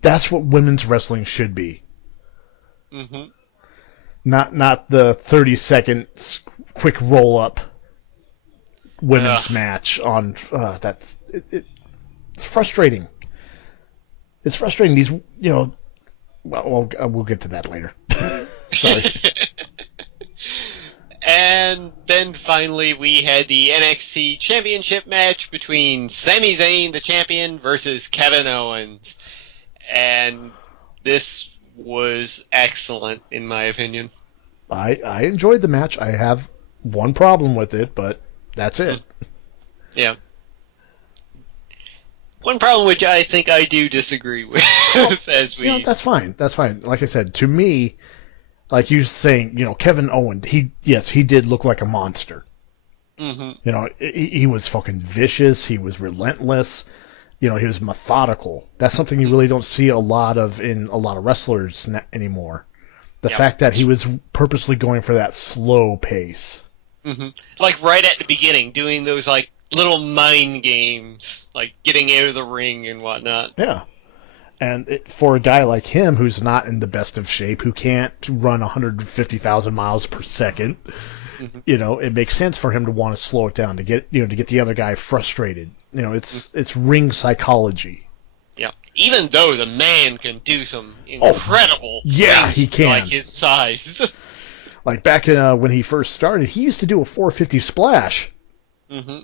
That's what women's wrestling should be. Not the 30 seconds quick roll up women's match on it's frustrating. it's frustrating. These, we'll get to that later. Sorry. And then finally we had the NXT Championship match between Sami Zayn, the champion, versus Kevin Owens. And this was excellent, in my opinion. I enjoyed the match. I have one problem with it, but that's it. Yeah. One problem which I think I do disagree with, as we... that's fine. That's fine. Like I said, to me, like you saying, Kevin Owens, he did look like a monster. Mm-hmm. He was fucking vicious. He was relentless. He was methodical. That's something you really don't see a lot of in a lot of wrestlers anymore. The fact that he was purposely going for that slow pace. Mm-hmm. Like right at the beginning, doing those like little mind games, like getting out of the ring and whatnot. Yeah. And for a guy like him, who's not in the best of shape, who can't run 150,000 miles per second, it makes sense for him to want to slow it down to get the other guy frustrated. It's ring psychology. Yeah. Even though the man can do some incredible things, he can. Like his size. Like back in when he first started, he used to do a 450 splash. Mm-hmm.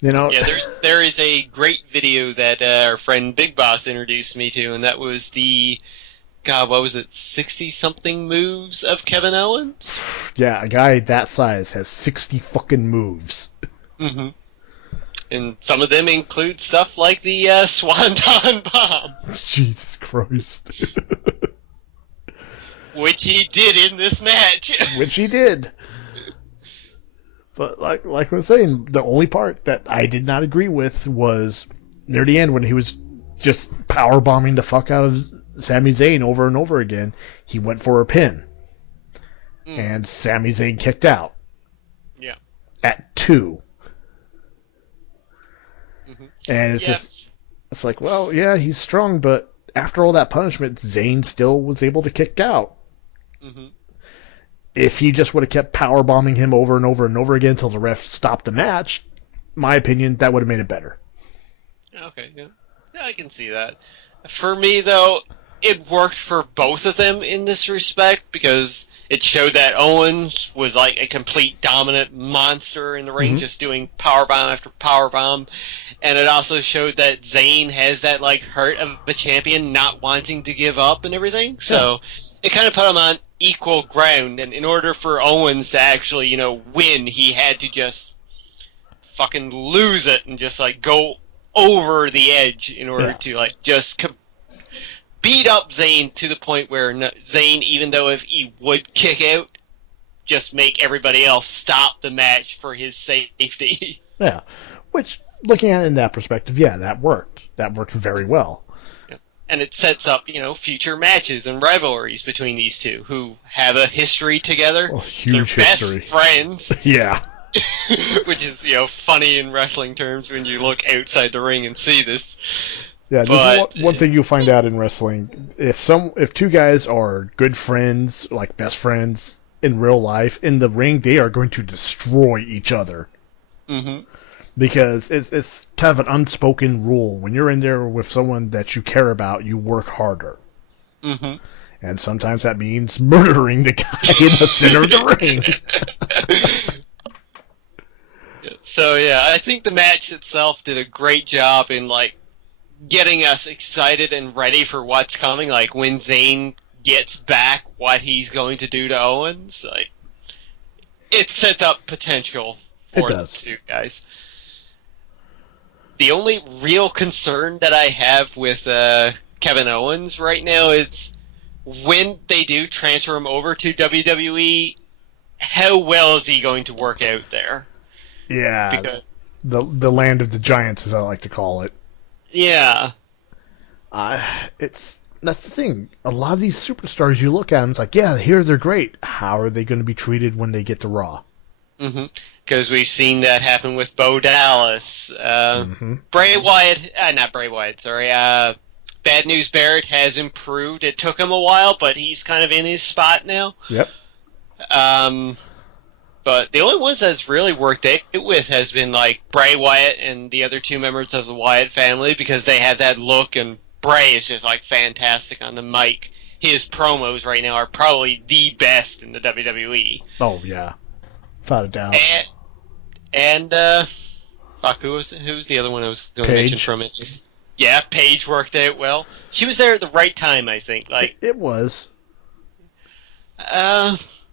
Yeah, there is a great video that our friend Big Boss introduced me to, and that was the, what was it, 60-something moves of Kevin Owens? Yeah, a guy that size has 60 fucking moves. Mm-hmm. And some of them include stuff like the Swanton Bomb. Jesus Christ. Which he did in this match. Which he did. But like I was saying, the only part that I did not agree with was near the end when he was just power bombing the fuck out of Sami Zayn over and over again. He went for a pin, and Sami Zayn kicked out. Yeah. At 2. Mm-hmm. And it's like, well, yeah, he's strong, but after all that punishment, Zayn still was able to kick out. Mm-hmm. If he just would have kept power bombing him over and over and over again until the ref stopped the match, my opinion, that would have made it better. Okay, yeah. Yeah, I can see that. For me, though, it worked for both of them in this respect because it showed that Owens was like a complete dominant monster in the ring, just doing powerbomb after powerbomb. And it also showed that Zayn has that like hurt of a champion not wanting to give up and everything. So it kind of put him on equal ground, and in order for Owens to actually, win, he had to just fucking lose it and just like go over the edge in order to like just beat up Zayn to the point where Zayn, even though if he would kick out, just make everybody else stop the match for his safety. Yeah, which, looking at it in that perspective, that worked. That works very well. And it sets up, future matches and rivalries between these two who have a history together. Oh, huge They're history. Best friends. Yeah. Which is, funny in wrestling terms when you look outside the ring and see this. Yeah, this is one thing you'll find out in wrestling. If two guys are good friends, like best friends in real life, in the ring, they are going to destroy each other. Mm-hmm. Because it's kind of an unspoken rule. When you're in there with someone that you care about, you work harder. Mm-hmm. And sometimes that means murdering the guy in the center of the ring. So, I think the match itself did a great job in, like, getting us excited and ready for what's coming. Like, when Zayn gets back, what he's going to do to Owens. Like, it sets up potential for the two guys. The only real concern that I have with Kevin Owens right now is when they do transfer him over to WWE, how well is he going to work out there? Yeah, because the land of the giants, as I like to call it. Yeah. That's the thing. A lot of these superstars you look at them, it's like, yeah, here they're great. How are they going to be treated when they get to Raw? Mm-hmm. Because we've seen that happen with Bo Dallas. Bray Wyatt, not Bray Wyatt, sorry. Bad News Barrett has improved. It took him a while, but he's kind of in his spot now. Yep. But the only ones that's really worked out with has been like Bray Wyatt and the other two members of the Wyatt family because they have that look and Bray is just like fantastic on the mic. His promos right now are probably the best in the WWE. Oh yeah, without a doubt. And fuck, who's the other one I was going to mention from it? Yeah, Paige worked out well. She was there at the right time, I think. Like it was.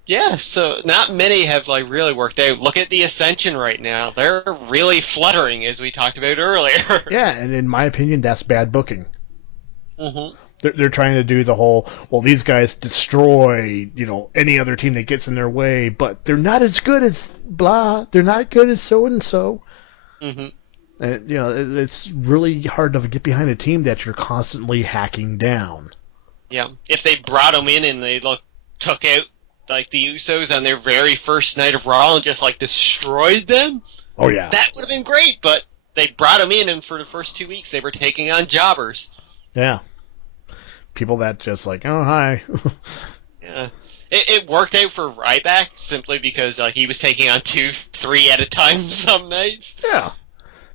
Yeah. So not many have like really worked out. Look at the Ascension right now; they're really fluttering, as we talked about earlier. Yeah, and in my opinion, that's bad booking. Mm-hmm. They're trying to do the whole, well, these guys destroy, any other team that gets in their way, but they're not as good as blah. They're not good as so and so. Mm-hmm. And it's really hard to get behind a team that you're constantly hacking down. Yeah, if they brought them in and they took out like the Usos on their very first night of Raw and just like destroyed them. Oh yeah, that would have been great. But they brought them in, and for the first 2 weeks they were taking on jobbers. Yeah. People that just like, oh, hi. Yeah. It worked out for Ryback simply because he was taking on 2, 3 at a time some nights. Yeah.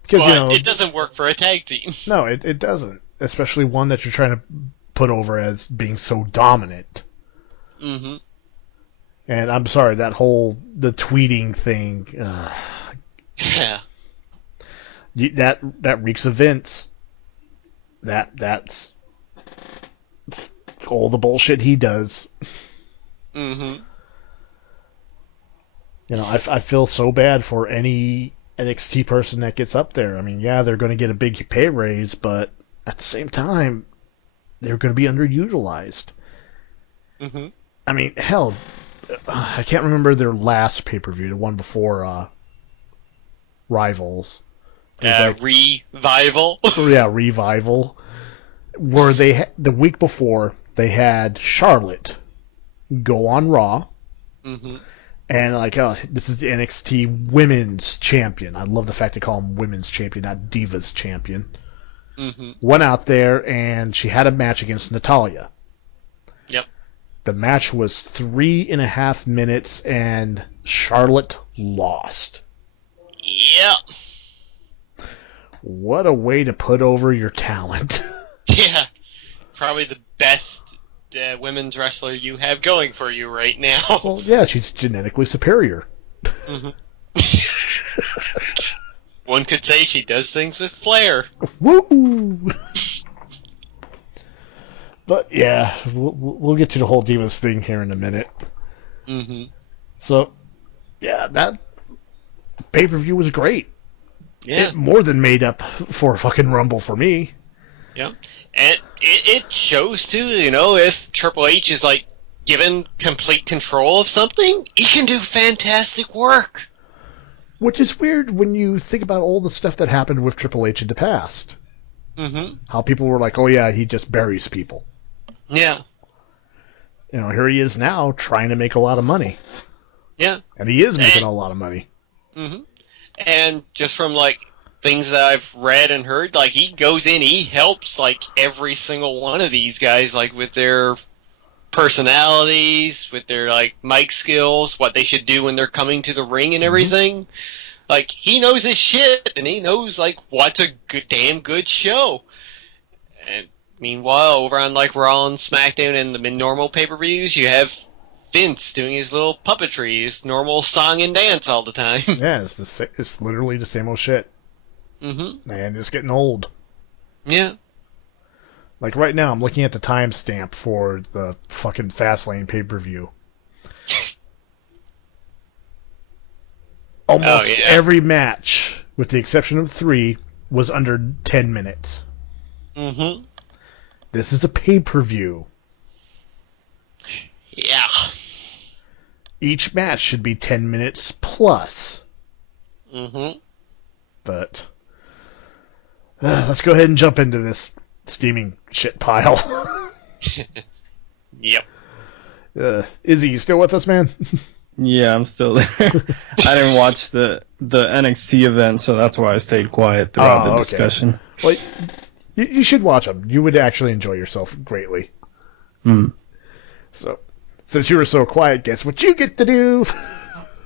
Because, but it doesn't work for a tag team. No, it doesn't. Especially one that you're trying to put over as being so dominant. Mm-hmm. And I'm sorry, the tweeting thing. Yeah. That reeks of Vince. That's all the bullshit he does. Mm-hmm. I feel so bad for any NXT person that gets up there. I mean, yeah, they're going to get a big pay raise, but at the same time, they're going to be underutilized. Mm-hmm. I mean, hell, I can't remember their last pay-per-view, the one before Rivals. Revival? Yeah, Revival. Where the week before, they had Charlotte go on Raw. Mm-hmm. And this is the NXT Women's Champion. I love the fact they call him Women's Champion, not Divas Champion. Mm-hmm. Went out there and she had a match against Natalya. Yep. The match was 3.5 minutes and Charlotte lost. Yep. What a way to put over your talent. Yeah. Probably the best women's wrestler you have going for you right now. Well, yeah, she's genetically superior. Mm-hmm. One could say she does things with flair. Woo! But yeah, we'll get to the whole Divas thing here in a minute. Mm-hmm. So, yeah, that pay-per-view was great. Yeah. It more than made up for a fucking Rumble for me. Yeah. And it shows, too, if Triple H is, given complete control of something, he can do fantastic work. Which is weird when you think about all the stuff that happened with Triple H in the past. Mm-hmm. How people were like, oh yeah, he just buries people. Yeah. Here he is now trying to make a lot of money. Yeah. And he is making a lot of money. Mm-hmm. And just from, things that I've read and heard, he goes in, he helps, every single one of these guys, with their personalities, with their, mic skills, what they should do when they're coming to the ring and everything. He knows his shit, and he knows, what's a damn good show. And meanwhile, over on, Raw and SmackDown and the normal pay-per-views, you have Vince doing his little puppetry, his normal song and dance all the time. Yeah, it's literally the same old shit. Mm-hmm. And it's getting old. Yeah. Right now, I'm looking at the timestamp for the fucking Fastlane pay-per-view. Almost every match, with the exception of 3, was under 10 minutes. Mm-hmm. This is a pay-per-view. Yeah. Each match should be 10 minutes plus. Mm-hmm. But let's go ahead and jump into this steaming shit pile. Yep. Izzy, you still with us, man? Yeah, I'm still there. I didn't watch the NXT event, so that's why I stayed quiet throughout the discussion. Well, you should watch them. You would actually enjoy yourself greatly. Hmm. So, since you were so quiet, guess what you get to do?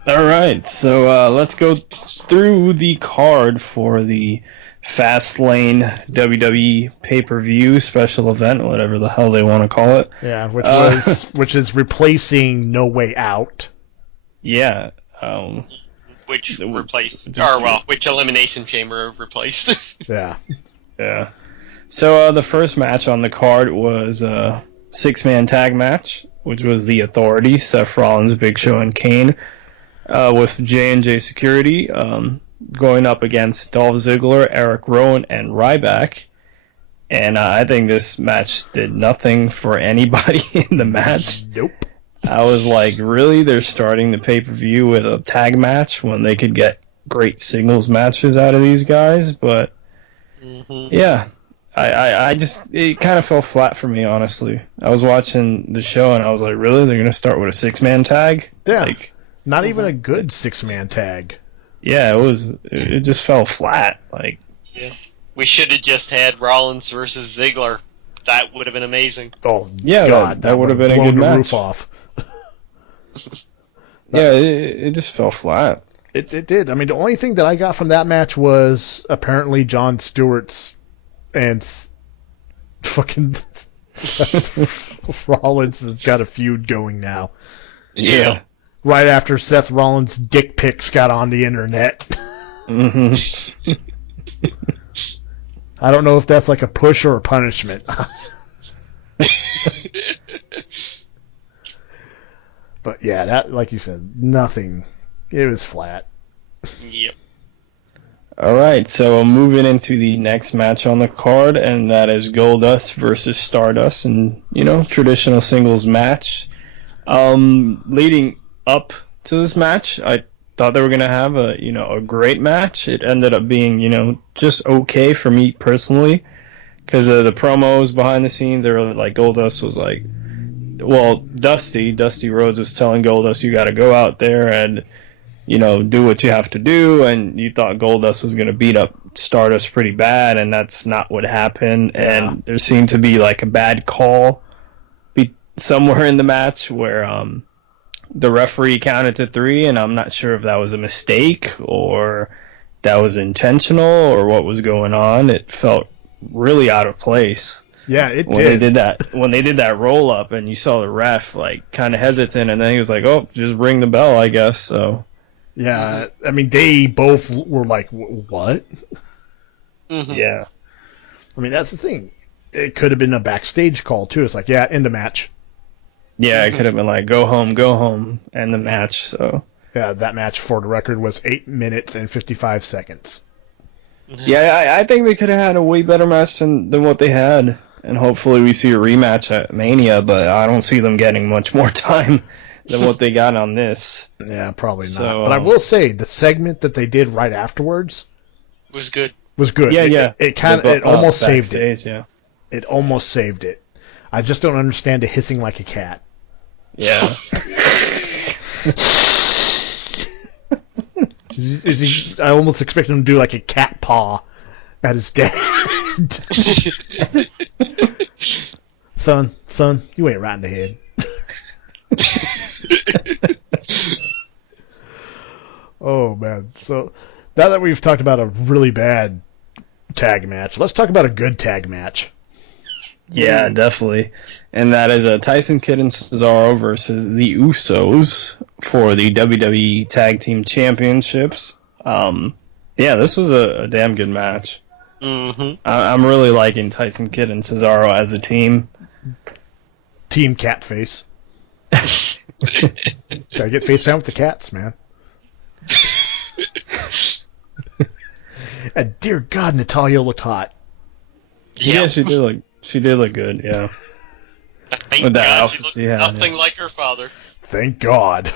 All right, so let's go through the card for the Fastlane WWE pay-per-view special event, whatever the hell they want to call it. Yeah, which is replacing No Way Out. Yeah. Which Elimination Chamber replaced. Yeah. Yeah. So the first match on the card was a 6-man tag match, which was the Authority, Seth Rollins, Big Show, and Kane, with J&J Security going up against Dolph Ziggler, Eric Rowan, and Ryback. And I think this match did nothing for anybody in the match. Nope. I was like, really? They're starting the pay-per-view with a tag match when they could get great singles matches out of these guys? But, yeah. I just, it kind of fell flat for me, honestly. I was watching the show and I was like, really? They're going to start with a 6-man tag? Yeah. Like, not even a good 6-man tag. Yeah, it just fell flat. Like, yeah. We should have just had Rollins versus Ziggler. That would have been amazing. Oh, yeah, God. That would have been a good the match. Roof off. Yeah, it just fell flat. It did. I mean, the only thing that I got from that match was apparently Jon Stewart's and fucking Rollins has got a feud going now. Yeah. Right after Seth Rollins' dick pics got on the internet. Mm-hmm. I don't know if that's like a push or a punishment. But yeah, that, like you said, nothing. It was flat. Yep. All right, so moving into the next match on the card, and that is Goldust versus Stardust, and traditional singles match. Leading up to this match, I thought they were gonna have a great match. It ended up being just okay for me personally, because of the promos behind the scenes. They were like, Goldust was like, well, Dusty Rhodes was telling Goldust, you got to go out there and do what you have to do, and you thought Goldust was going to beat up Stardust pretty bad, and that's not what happened. Yeah. And there seemed to be like a bad call somewhere in the match where the referee counted to 3, and I'm not sure if that was a mistake or that was intentional or what was going on. It felt really out of place. Yeah, it when did. When they did that roll up, and you saw the ref like kind of hesitant, and then he was like, "Oh, just ring the bell, I guess." So. Yeah, I mean, they both were like, "What?" Mm-hmm. Yeah. I mean, that's the thing. It could have been a backstage call too. It's like, yeah, end the match. Yeah, it could have been like, go home, end the match. So. Yeah, that match, for the record, was 8 minutes and 55 seconds. Yeah, I think they could have had a way better match than what they had. And hopefully we see a rematch at Mania, but I don't see them getting much more time than what they got on this. Yeah, probably not. So, but I will say, the segment that they did right afterwards was good. Yeah. It almost saved it. Yeah. It almost saved it. I just don't understand the hissing like a cat. Yeah. I almost expect him to do like a cat paw at his dad. Son, you ain't right in the head. Oh, man. So, now that we've talked about a really bad tag match, let's talk about a good tag match. Yeah, definitely. And that is Tyson Kidd and Cesaro versus the Usos for the WWE Tag Team Championships. Yeah, this was a damn good match. Mm-hmm. I'm really liking Tyson Kidd and Cesaro as a team. Team Catface. Gotta get face down with the cats, man. And dear God, Natalya looked hot. Yeah, she did look good, yeah. Thank With that God outfit she looks she had, nothing like her father. Thank God.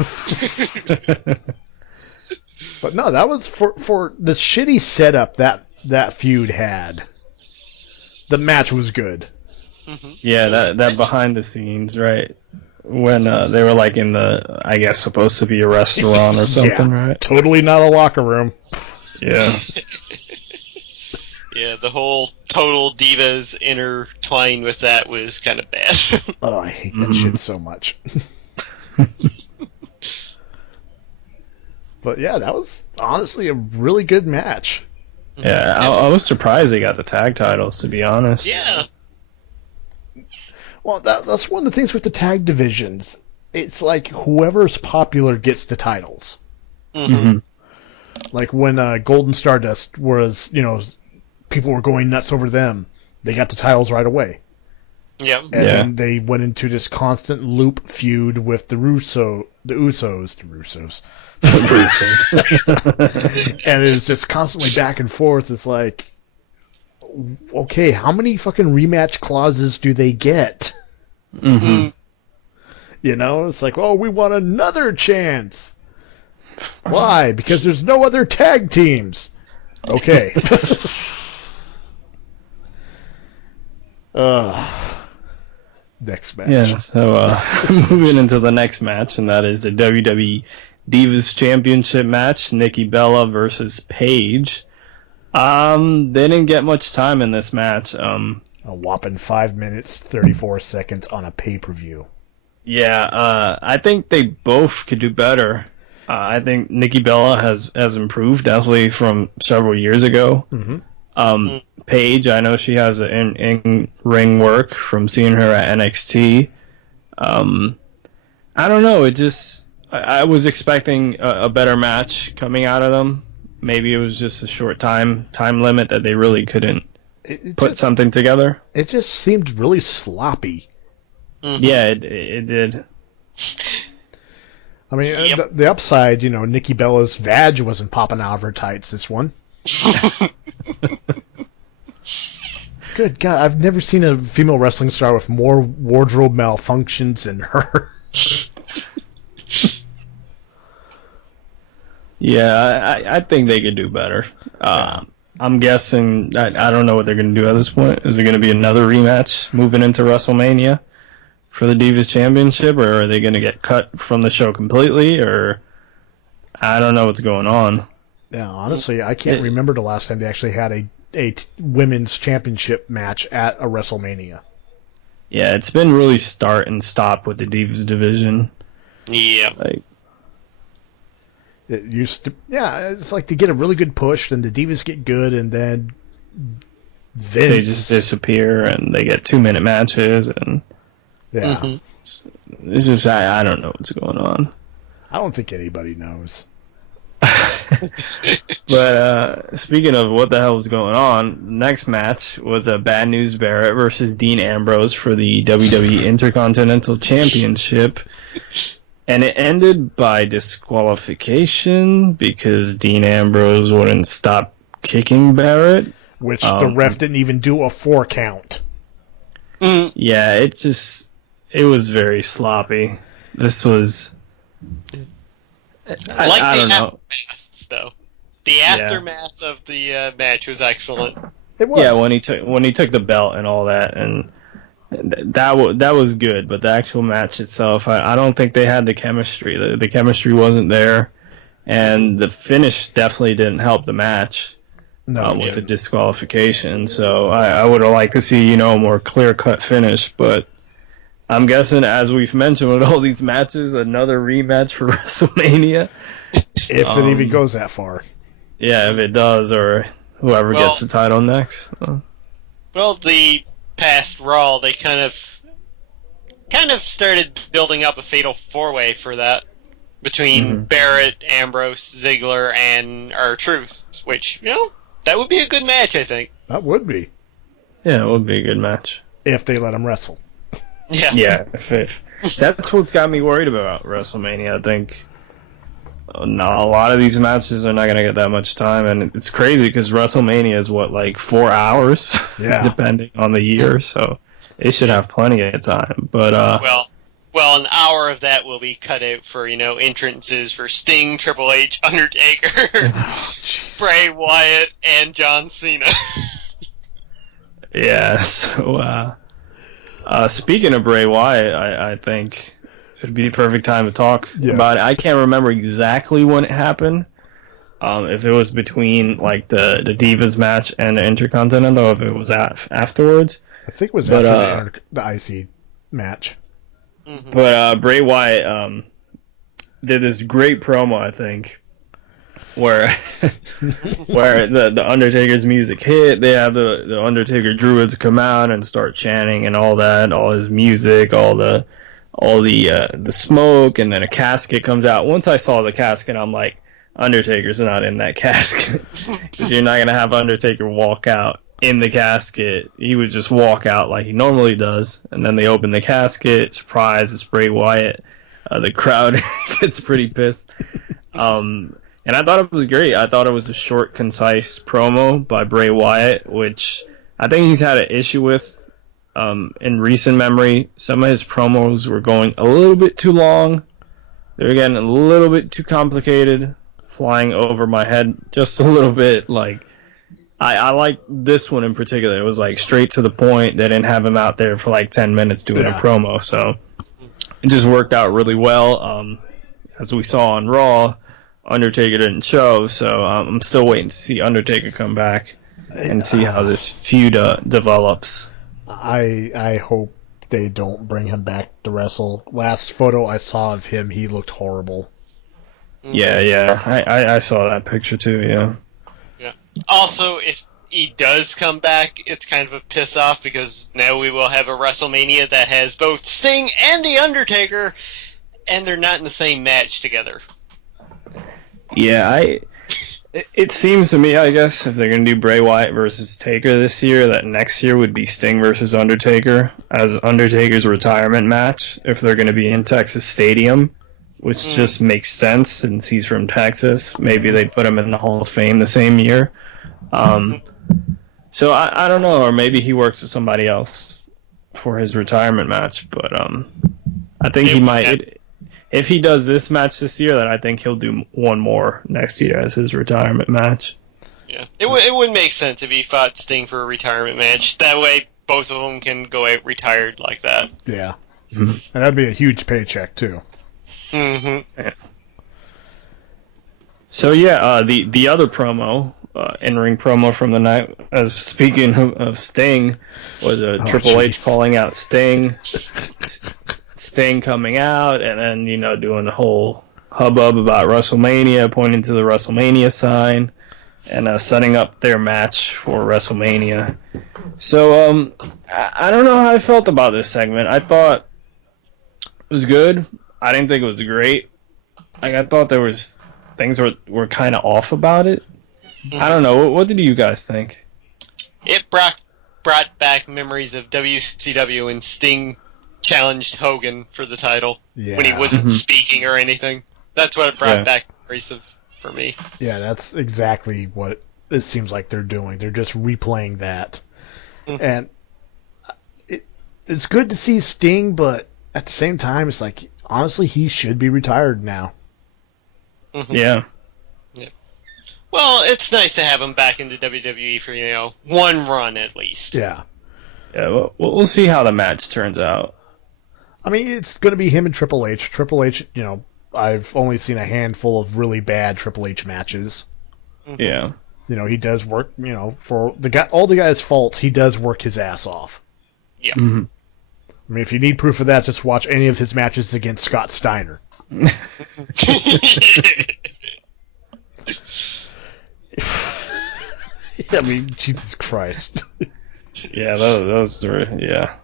But no, that was for the shitty setup that feud had. The match was good. Mm-hmm. Yeah, that behind the scenes, right? When they were like in the, I guess, supposed to be a restaurant or something, yeah, right? Totally not a locker room. Yeah. Yeah, the whole Total Divas intertwined with that was kind of bad. Oh, I hate that shit so much. But yeah, that was honestly a really good match. Yeah, I was surprised they got the tag titles, to be honest. Yeah. Well, that's one of the things with the tag divisions. It's like whoever's popular gets the titles. Mm-hmm. Like when Golden Stardust was, people were going nuts over them. They got the titles right away. Yep. And then they went into this constant loop feud with the Usos. And it was just constantly back and forth. It's like, okay, how many fucking rematch clauses do they get? Mm-hmm. It's like, oh, we want another chance. Why? Because there's no other tag teams. Okay. Next match. Yeah, so moving into the next match, and that is the WWE Divas Championship match, Nikki Bella versus Paige. They didn't get much time in this match. A whopping 5 minutes, 34 seconds on a pay-per-view. Yeah, I think they both could do better. I think Nikki Bella has improved, definitely from several years ago. Mm-hmm. Paige, I know she has in-ring work from seeing her at NXT. I don't know, I was expecting a better match coming out of them. Maybe it was just a short time limit that they really couldn't put something together. It just seemed really sloppy. Mm-hmm. Yeah, it did. I mean, the upside, Nikki Bella's vag wasn't popping out of her tights this one. Good God, I've never seen a female wrestling star with more wardrobe malfunctions than her. Yeah, I think they could do better. I'm guessing, I don't know what they're going to do at this point. Is it going to be another rematch moving into WrestleMania for the Divas Championship, or are they going to get cut from the show completely, or I don't know what's going on. Yeah, honestly, I can't remember the last time they actually had a women's championship match at a WrestleMania. Yeah, it's been really start and stop with the Divas division. Yeah. It used to, it's like they get a really good push, then the Divas get good, and then they just disappear, and they get 2-minute matches, and it's just I don't know what's going on. I don't think anybody knows. But speaking of what the hell was going on, the next match was a Bad News Barrett versus Dean Ambrose for the WWE Intercontinental Championship. And it ended by disqualification because Dean Ambrose wouldn't stop kicking Barrett. Which the ref didn't even do a 4 count. Yeah, it was very sloppy. This was... I don't know. Though. The aftermath of the match was excellent. It was. Yeah, when he took the belt and all that, and that was good. But the actual match itself, I don't think they had the chemistry. The chemistry wasn't there, and the finish definitely didn't help the match. With the disqualification. So I would have liked to see a more clear cut finish, but I'm guessing, as we've mentioned with all these matches, another rematch for WrestleMania. If it even goes that far. Yeah, if it does, or whoever gets the title next. Well, the past Raw, they kind of started building up a fatal 4-way for that between Barrett, Ambrose, Ziggler, and R-Truth, which, that would be a good match, I think. That would be. Yeah, it would be a good match. If they let them wrestle. Yeah. Yeah, that's what's got me worried about WrestleMania. I think a lot of these matches are not going to get that much time, and it's crazy because WrestleMania is 4 hours, depending on the year, so it should have plenty of time. But well, an hour of that will be cut out for entrances for Sting, Triple H, Undertaker, Bray Wyatt, and John Cena. Yeah, so speaking of Bray Wyatt, I think it'd be the perfect time to talk about it. I can't remember exactly when it happened. If it was between the Divas match and the Intercontinental, if it was afterwards. I think it was after the IC match. But Bray Wyatt did this great promo, I think. where where the Undertaker's music hit. They have the Undertaker Druids come out and start chanting and all that, all his music, all the smoke, and then a casket comes out. Once I saw the casket, I'm like, Undertaker's not in that casket, because you're not gonna have Undertaker walk out in the casket. He would just walk out like he normally does, and then they open the casket. Surprise! It's Bray Wyatt. The crowd gets pretty pissed. And I thought it was great. I thought it was a short, concise promo by Bray Wyatt, which I think he's had an issue with in recent memory. Some of his promos were going a little bit too long. They were getting a little bit too complicated, flying over my head just a little bit. Like, I like this one in particular. It was like straight to the point. They didn't have him out there for like 10 minutes doing a promo, so it just worked out really well. As we saw on Raw, Undertaker didn't show, so I'm still waiting to see Undertaker come back and see how this feud develops. I hope they don't bring him back to wrestle. Last photo I saw of him, he looked horrible. Yeah. I saw that picture too, yeah. Also, if he does come back, it's kind of a piss off, because now we will have a WrestleMania that has both Sting and The Undertaker, and they're not in the same match together. Yeah, it seems to me, I guess, if they're going to do Bray Wyatt versus Taker this year, that next year would be Sting versus Undertaker as Undertaker's retirement match, if they're going to be in Texas Stadium, which just makes sense since he's from Texas. Maybe they put him in the Hall of Fame the same year. So I don't know, or maybe he works with somebody else for his retirement match, but I think he might... If he does this match this year, then I think he'll do one more next year as his retirement match. Yeah, it would make sense if he fought Sting for a retirement match. That way, both of them can go out retired like that. Yeah, and that'd be a huge paycheck too. Yeah. So yeah, the other promo, in-ring promo from the night, as speaking of Sting, was Triple H calling out Sting. Sting coming out, and then, doing the whole hubbub about WrestleMania, pointing to the WrestleMania sign, and setting up their match for WrestleMania. So, I don't know how I felt about this segment. I thought it was good. I didn't think it was great. Like, I thought there was things were kind of off about it. I don't know. What did you guys think? It brought back memories of WCW and Sting challenged Hogan for the title when he wasn't speaking or anything. That's what it brought back memories of for me. Yeah, that's exactly what it seems like they're doing. They're just replaying that. And it's good to see Sting, but at the same time, it's like, honestly, he should be retired now. Yeah. Well, it's nice to have him back into WWE for, one run at least. Yeah. Yeah, well, we'll see how the match turns out. I mean, it's going to be him and Triple H. Triple H, I've only seen a handful of really bad Triple H matches. Yeah. He does work, for all the guy's faults, he does work his ass off. Yeah. I mean, if you need proof of that, just watch any of his matches against Scott Steiner. I mean, Jesus Christ. Yeah, those were, yeah.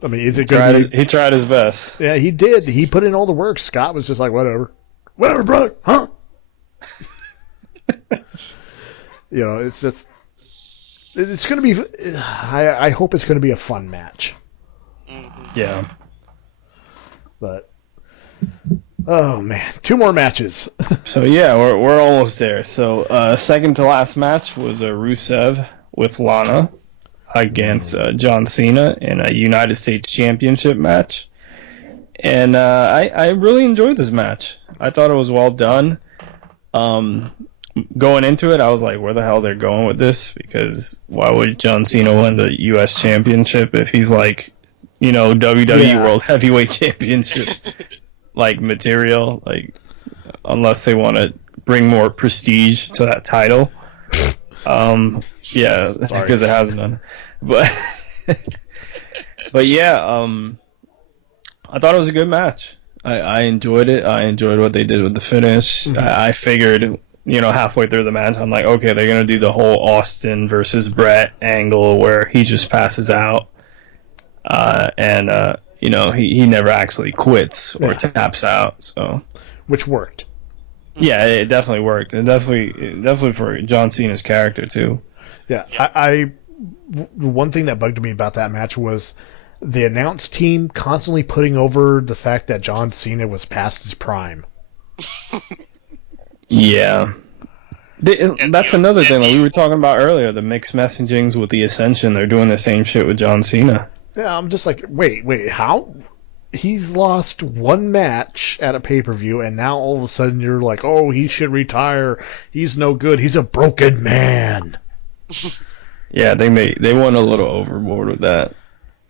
I mean, is it good? He tried his best. Yeah, he did. He put in all the work. Scott was just like, whatever. Whatever, brother. Huh? It's just... It's going to be... I hope it's going to be a fun match. Yeah. But... Oh, man. 2 more matches. So, yeah, we're almost there. So, second to last match was Rusev with Lana against John Cena in a United States Championship match. And I really enjoyed this match. I thought it was well done. Going into it, I was like, where the hell they're going with this? Because why would John Cena win the U.S. Championship if he's like, WWE World Heavyweight Championship like material? Like, unless they want to bring more prestige to that title. Yeah, because it hasn't done. But yeah, I thought it was a good match. I enjoyed it. I enjoyed what they did with the finish. I figured, halfway through the match, I'm like, okay, they're gonna do the whole Austin versus Brett angle where he just passes out, and he never actually quits or taps out. So, which worked. Yeah, it definitely worked, and definitely for John Cena's character too. Yeah, one thing that bugged me about that match was the announce team constantly putting over the fact that John Cena was past his prime. Yeah. That's another thing that we were talking about earlier, the mixed messagings with the Ascension. They're doing the same shit with John Cena. Yeah, I'm just like, wait, how? He's lost one match at a pay-per-view, and now all of a sudden you're like, oh, he should retire. He's no good. He's a broken man. Yeah, they went a little overboard with that.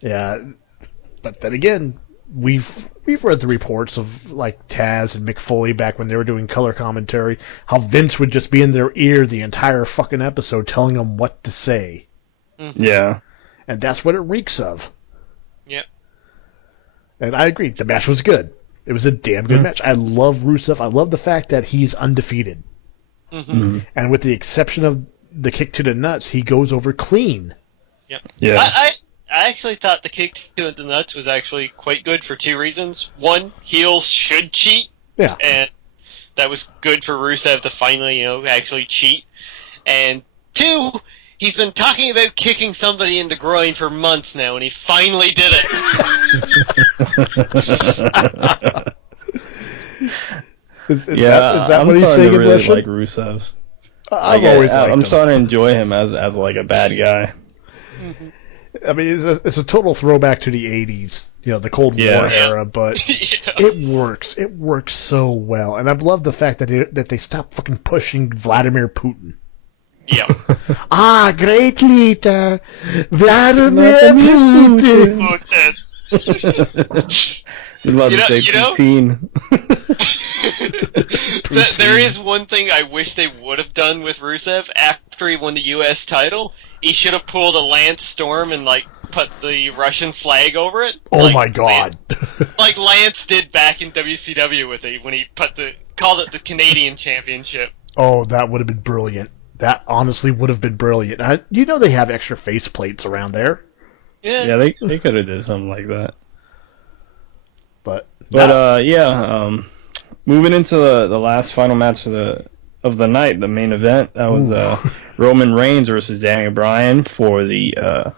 Yeah, but then again, we've read the reports of like Taz and Mick Foley back when they were doing color commentary, how Vince would just be in their ear the entire fucking episode telling them what to say. Mm-hmm. Yeah. And that's what it reeks of. Yep. And I agree, the match was good. It was a damn good match. I love Rusev. I love the fact that he's undefeated. Mm-hmm. And with the exception of the kick to the nuts, he goes over clean. Yep. Yeah. I actually thought the kick to the nuts was actually quite good for two reasons. One, heels should cheat. Yeah. And that was good for Rusev to finally, actually cheat. And two, he's been talking about kicking somebody in the groin for months now, and he finally did it. Is that what he's saying in really Russian? like Rusev. I'm starting to enjoy him as like a bad guy. Mm-hmm. I mean, it's a total throwback to the 80s, the Cold War era, but it works. It works so well. And I love the fact that they stopped fucking pushing Vladimir Putin. Yeah. Great leader, Vladimir Putin. You'd love to say Putin. There is one thing I wish they would have done with Rusev after he won the U.S. title. He should have pulled a Lance Storm and put the Russian flag over it. Oh my god! Like Lance did back in WCW with it when he called it the Canadian Championship. Oh, that would have been brilliant. That honestly would have been brilliant. They have extra face plates around there. Yeah, they could have did something like that. But moving into the last final match of the night, the main event, that was Roman Reigns versus Daniel Bryan for the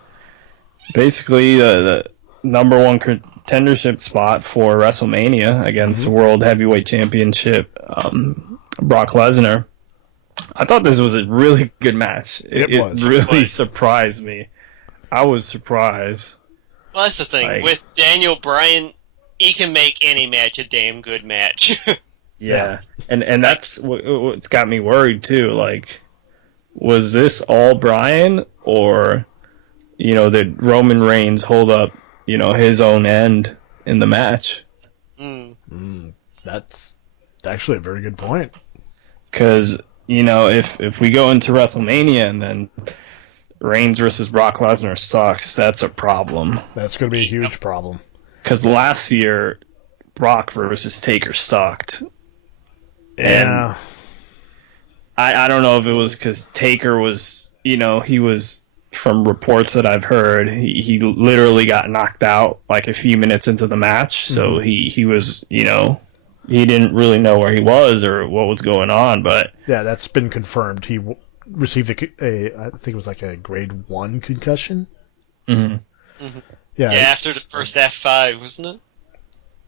basically the number one contendership spot for WrestleMania against the World Heavyweight Championship Brock Lesnar. I thought this was a really good match. It really surprised me. I was surprised. Well, that's the thing. With Daniel Bryan, he can make any match a damn good match. Yeah. And that's what's got me worried, too. Like, was this all Bryan? Or, did Roman Reigns hold up, his own end in the match? That's actually a very good point. Because, if we go into WrestleMania and then Reigns versus Brock Lesnar sucks, that's a problem. That's going to be a huge problem. Because last year, Brock versus Taker sucked. Yeah. And I don't know if it was because Taker was, he was, from reports that I've heard, he literally got knocked out like a few minutes into the match. So he was, he didn't really know where he was or what was going on. But yeah, that's been confirmed. He received I think it was like a grade 1 concussion. Mm-hmm. Mm-hmm. Yeah, after the first F5, wasn't it?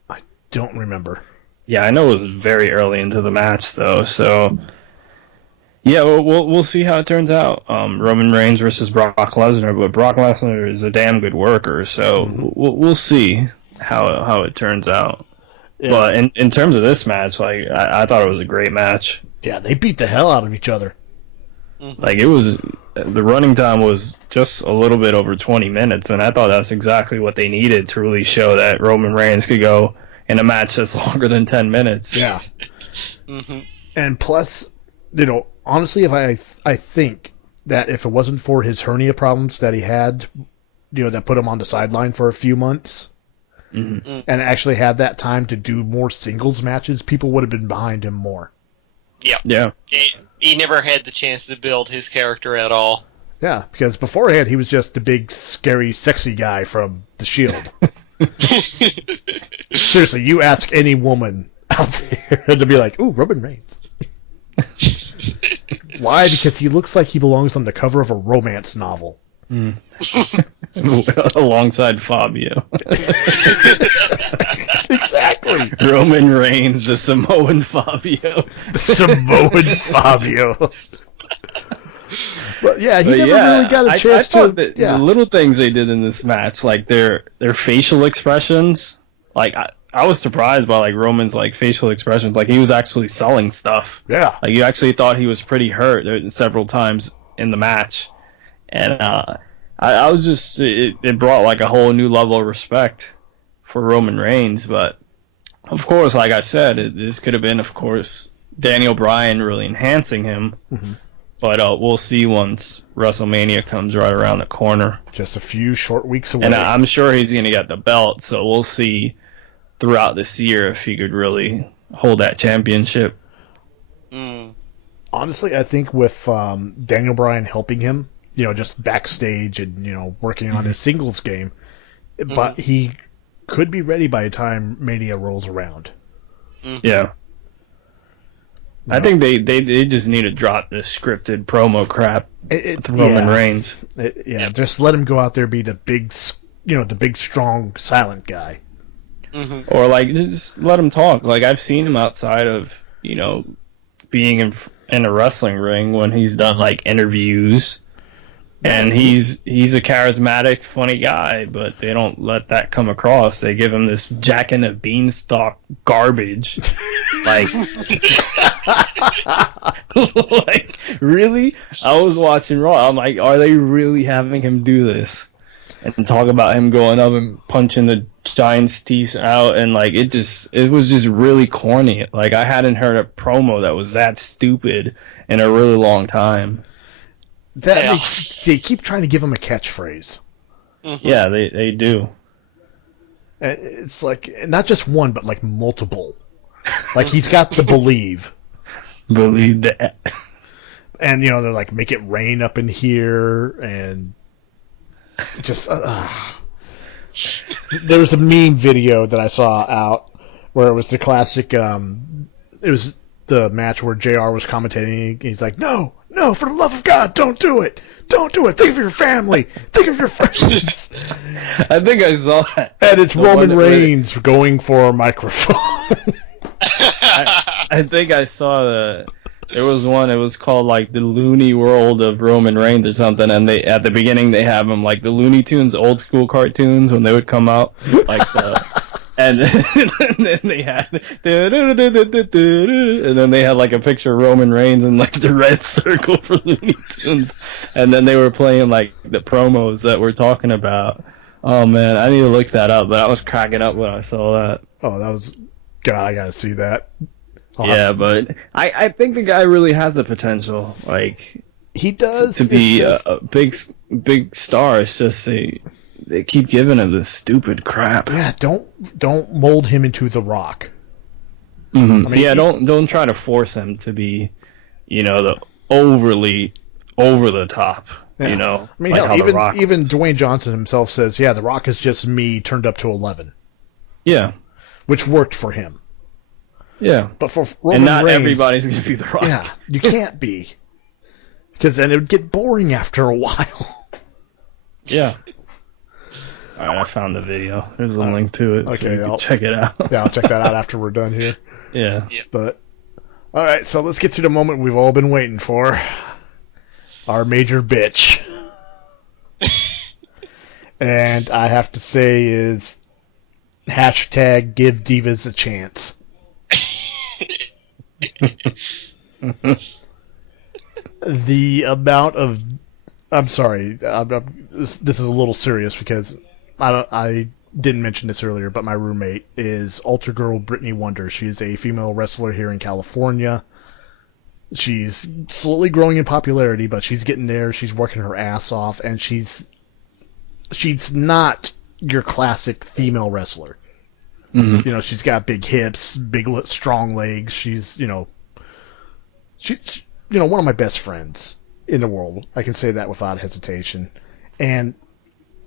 I don't remember. Yeah, I know it was very early into the match, though. So, yeah, we'll see how it turns out. Roman Reigns versus Brock Lesnar, but Brock Lesnar is a damn good worker, so we'll see how it turns out. Yeah. But in terms of this match, I thought it was a great match. Yeah, they beat the hell out of each other. Like, the running time was just a little bit over 20 minutes, and I thought that's exactly what they needed to really show that Roman Reigns could go in a match that's longer than 10 minutes. Yeah. And plus, honestly, if I think that if it wasn't for his hernia problems that he had, that put him on the sideline for a few months, and actually had that time to do more singles matches, people would have been behind him more. Yep. Yeah. He never had the chance to build his character at all. Yeah, because beforehand he was just the big, scary, sexy guy from The Shield. Seriously, you ask any woman out there to be like, ooh, Roman Reigns. Why? Because he looks like he belongs on the cover of a romance novel. Alongside Fabio. Exactly. Roman Reigns, the Samoan Fabio. Samoan Fabio. But yeah, he But never really got a chance I thought to. that Yeah. the little things they did in this match, like their facial expressions, like I was surprised by like Roman's like facial expressions. Like he was actually selling stuff. Yeah. Like you actually thought he was pretty hurt several times in the match, and I was just it brought like a whole new level of respect for Roman Reigns. But of course, like I said, this could have been, of course, Daniel Bryan really enhancing him. Mhm. But we'll see once WrestleMania comes right around the corner. Just a few short weeks away. And I'm sure he's going to get the belt, so we'll see throughout this year if he could really hold that championship. Mm. Honestly, I think with Daniel Bryan helping him, just backstage and, working on his singles game, but he could be ready by the time Mania rolls around. Yeah. I think they just need to drop this scripted promo crap with Roman Reigns. Just let him go out there, be the big, the big, strong, silent guy. Mm-hmm. Or like just let him talk. Like I've seen him outside of being in a wrestling ring when he's done like interviews, and he's a charismatic, funny guy. But they don't let that come across. They give him this Jack and the Beanstalk garbage. Like, like really? I was watching Raw. I'm like, are they really having him do this? And talk about him going up and punching the Giants' teeth out, and like it was just really corny. Like I hadn't heard a promo that was that stupid in a really long time. They keep trying to give him a catchphrase. Mm-hmm. Yeah, they do. It's like not just one, but like multiple. Like he's got to believe. Believe that. And they're like, make it rain up in here, and just there was a meme video that I saw out where it was the classic. It was the match where JR was commentating. He's like, "No, for the love of God, don't do it! Don't do it! Think of your family! Think of your friends!" I think I saw that. And it's The Roman one that- Reigns going for a microphone. I think I saw there was one. It was called like the Looney World of Roman Reigns or something. And they at the beginning they have him like the Looney Tunes old school cartoons when they would come out, like and then they had and then they had like a picture of Roman Reigns in like the red circle for Looney Tunes, and then they were playing like the promos that we're talking about. Oh man, I need to look that up. But I was cracking up when I saw that. Oh, that was God! I gotta see that. Yeah, but I think the guy really has the potential, like he does to be it's just- a big star. It's just they keep giving him this stupid crap. Yeah, don't mold him into The Rock. Mm-hmm. I mean, yeah, don't try to force him to be, the overly over the top. Yeah. I mean, like hell, how The Rock even was. Dwayne Johnson himself says, "Yeah, The Rock is just me turned up to 11," Yeah, which worked for him. yeah. But for Roman And not Reigns, everybody's gonna be The Rock. Yeah, you can't be, because then it would get boring after a while. Yeah. All right, I found the video. There's a link to it, so okay, you can I'll- check it out. Yeah, I'll check that out after we're done here. Yeah. But all right, so let's get to the moment we've all been waiting for. Our major bitch. And I have to say is hashtag give divas a chance. The amount of I'm sorry, this is a little serious because I didn't mention this earlier, but my roommate is Altar Girl Brittany Wonder. She's a female wrestler here in California. She's slowly growing in popularity, but she's getting there. She's working her ass off, and she's not your classic female wrestler. Mm-hmm. She's got big hips, big strong legs. She's one of my best friends in the world. I can say that without hesitation. And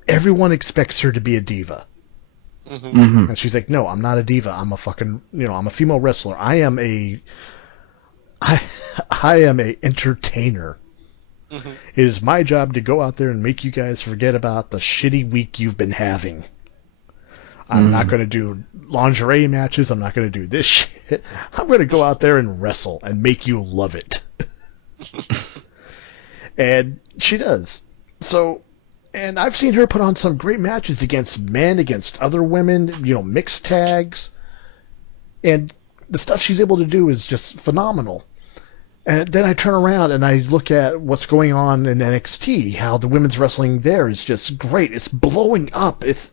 everyone expects her to be a diva. Mm-hmm. And she's like, no, I'm not a diva. I'm a fucking, I'm a female wrestler. I am a entertainer. Mm-hmm. It is my job to go out there and make you guys forget about the shitty week you've been having. I'm not going to do lingerie matches. I'm not going to do this shit. I'm going to go out there and wrestle and make you love it. And she does. So, and I've seen her put on some great matches against men, against other women, mixed tags. And the stuff she's able to do is just phenomenal. And then I turn around and I look at what's going on in NXT, how the women's wrestling there is just great. It's blowing up. It's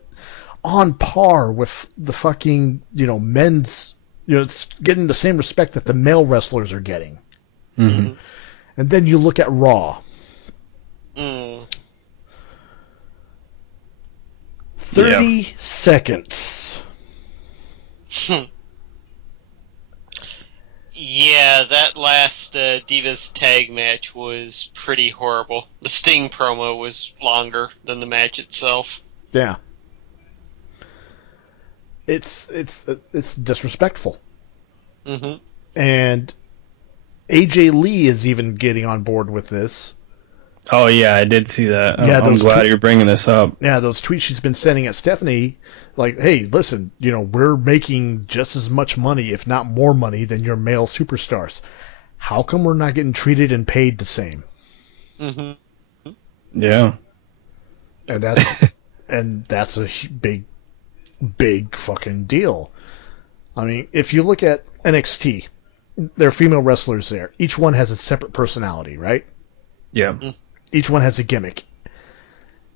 on par with the fucking, men's, it's getting the same respect that the male wrestlers are getting. Mm-hmm. And then you look at Raw. 30 seconds. Yeah, that last Divas tag match was pretty horrible. The Sting promo was longer than the match itself. Yeah. It's disrespectful. Mm-hmm. And AJ Lee is even getting on board with this. Oh, yeah, I did see that. Yeah, I'm glad you're bringing this up. Yeah, those tweets she's been sending at Stephanie, like, hey, listen, we're making just as much money, if not more money, than your male superstars. How come we're not getting treated and paid the same? Mm-hmm. Yeah. And that's a big fucking deal. I mean, if you look at NXT, there are female wrestlers there. Each one has a separate personality, right? Yeah. Each one has a gimmick.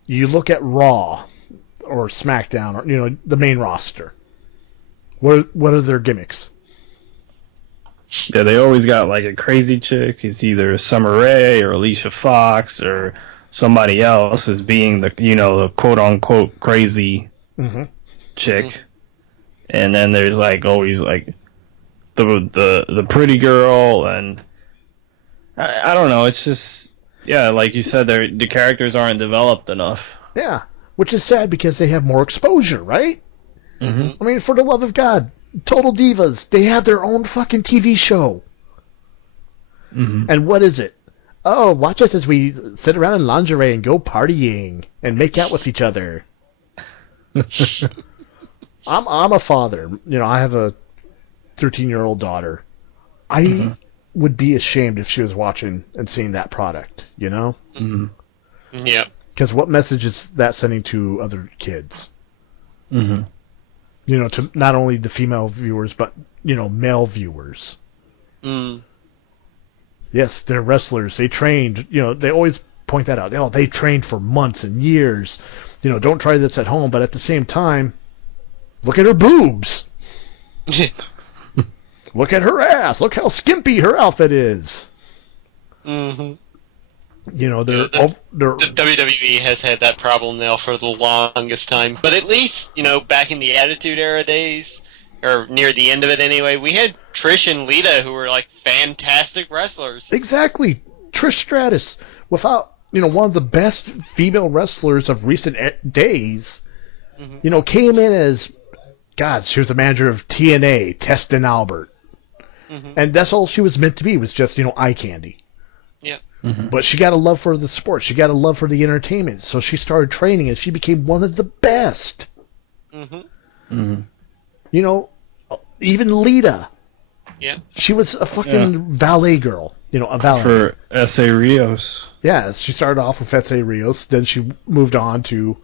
You look at Raw or SmackDown or the main roster. What are their gimmicks? Yeah, they always got like a crazy chick. It's either Summer Rae or Alicia Fox or somebody else as being the quote unquote crazy chick. And then there's like always like the pretty girl, and I don't know. It's just like you said, the characters aren't developed enough. Yeah, which is sad because they have more exposure, right? Mm-hmm. I mean, for the love of God, Total Divas, they have their own fucking TV show. Mm-hmm. And what is it? Oh, watch us as we sit around in lingerie and go partying and make out with each other. I'm a father. I have a 13-year-old daughter. I would be ashamed if she was watching and seeing that product, Mm-hmm. Yeah. Because what message is that sending to other kids? Mm-hmm. To not only the female viewers, but, male viewers. Mm. Yes, they're wrestlers. They trained, they always point that out. They trained for months and years. Don't try this at home, but at the same time, look at her boobs. Look at her ass. Look how skimpy her outfit is. Mm-hmm. The WWE has had that problem now for the longest time. But at least, back in the Attitude Era days, or near the end of it anyway, we had Trish and Lita who were like fantastic wrestlers. Exactly. Trish Stratus, without, one of the best female wrestlers of recent days, came in as, God, she was the manager of TNA, Test and Albert. Mm-hmm. And that's all she was meant to be, was just, eye candy. Yeah. Mm-hmm. But she got a love for the sport. She got a love for the entertainment. So she started training, and she became one of the best. Mm-hmm. Mm-hmm. Even Lita. Yeah. She was a fucking valet girl. A valet. For S.A. Rios. Yeah, she started off with S.A. Rios. Then she moved on to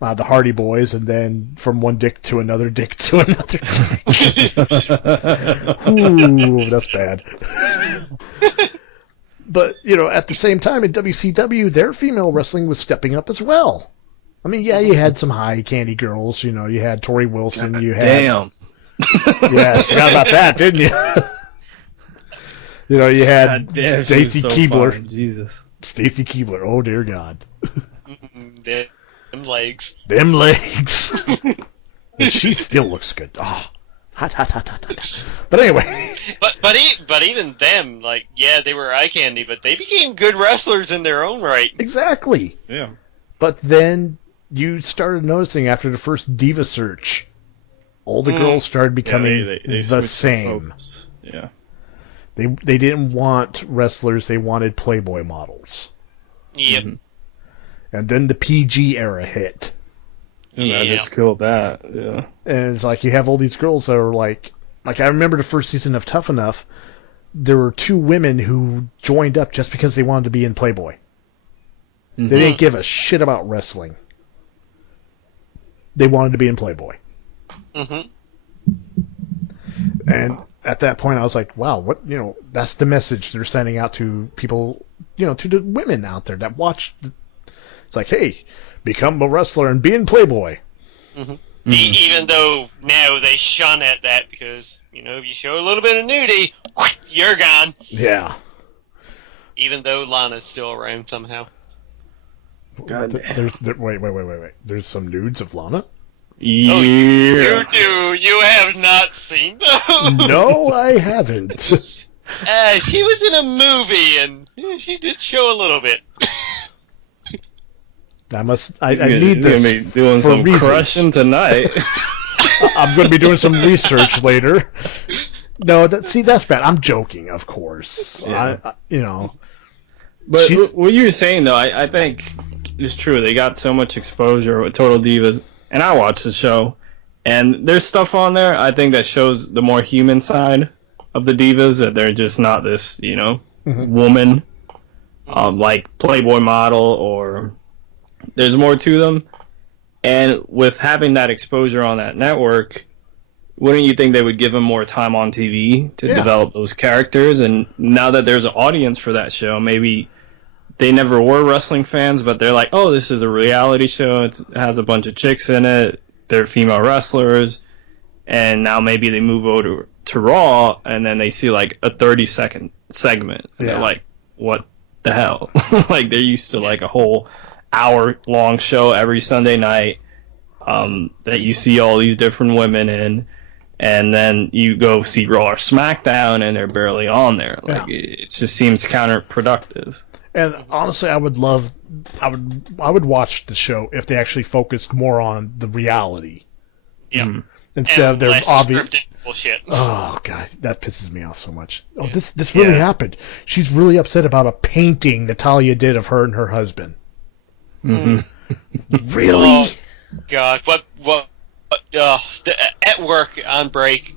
the Hardy Boys, and then from one dick to another dick to another dick. Ooh, that's bad. But, at the same time in WCW, their female wrestling was stepping up as well. I mean, yeah, you had some high candy girls. You had Tori Wilson. You had. Damn. Yeah, forgot about that, didn't you? You had Stacy Keibler. Fine. Jesus. Stacy Keibler. Oh dear God. Them legs. Them legs. And she still looks good. Oh, Hot, hot, hot, hot, hot. But anyway. But even them, like, yeah, they were eye candy, but they became good wrestlers in their own right. Exactly. Yeah. But then you started noticing after the first Diva search, all the girls started becoming they the switched same. focus. Yeah. They didn't want wrestlers, they wanted Playboy models. Yep. Mm-hmm. And then the PG era hit. And I just killed that. Yeah. And it's like you have all these girls that are like I remember the first season of Tough Enough, there were 2 women who joined up just because they wanted to be in Playboy. Mm-hmm. They didn't give a shit about wrestling. They wanted to be in Playboy. Mm-hmm. And at that point I was like, wow, that's the message they're sending out to people, to the women out there that watch. It's like, hey, become a wrestler and be in Playboy. Mm-hmm. Even though now they shun at that because, if you show a little bit of nudity, you're gone. Yeah. Even though Lana's still around somehow. God. Wait. There's some nudes of Lana? Yeah. Oh, you do. You have not seen those. No, I haven't. She was in a movie, and she did show a little bit. I need this. Gonna be doing some reasons. crushing tonight. I'm going to be doing some research later. No, that's bad. I'm joking, of course. Yeah. But what you were saying, though, I think is true. They got so much exposure with Total Divas, and I watched the show, and there's stuff on there, I think, that shows the more human side of the Divas, that they're just not this, woman, like Playboy model, or there's more to them. And with having that exposure on that network, wouldn't you think they would give them more time on TV to develop those characters? And now that there's an audience for that show, maybe they never were wrestling fans, but they're like, oh, this is a reality show. It has a bunch of chicks in it. They're female wrestlers. And now maybe they move over to Raw, and then they see like a 30-second segment. And they're like, what the hell? Like, they're used to like a whole hour-long show every Sunday night that you see all these different women in. And then you go see Raw or SmackDown, and they're barely on there. Like it just seems counterproductive. And honestly, I would watch the show if they actually focused more on the reality. Yeah. Instead of their obvious bullshit. Oh god, that pisses me off so much. Oh, this really happened. She's really upset about a painting Natalia did of her and her husband. Mm-hmm. Really? Oh, God, what? At work on break,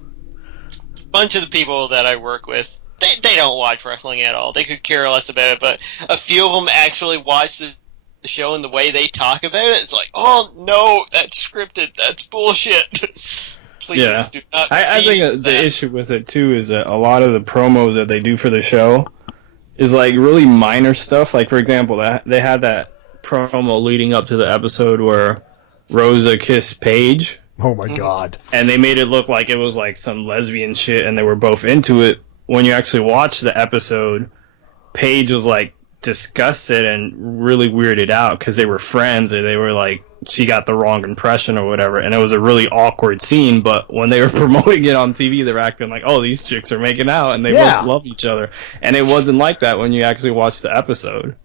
a bunch of the people that I work with, they don't watch wrestling at all. They could care less about it, but a few of them actually watch the show, and the way they talk about it, it's like, oh no, that's scripted, that's bullshit. Please do not. I think the issue with it too is that a lot of the promos that they do for the show is like really minor stuff. Like, for example, they had that promo leading up to the episode where Rosa kissed Paige. Oh my god. And they made it look like it was like some lesbian shit, and they were both into it. When you actually watch the episode, Paige was like disgusted and really weirded out because they were friends, and they were like, she got the wrong impression or whatever, and it was a really awkward scene. But when they were promoting it on TV, they were acting like, oh, these chicks are making out and they both love each other. And it wasn't like that when you actually watched the episode.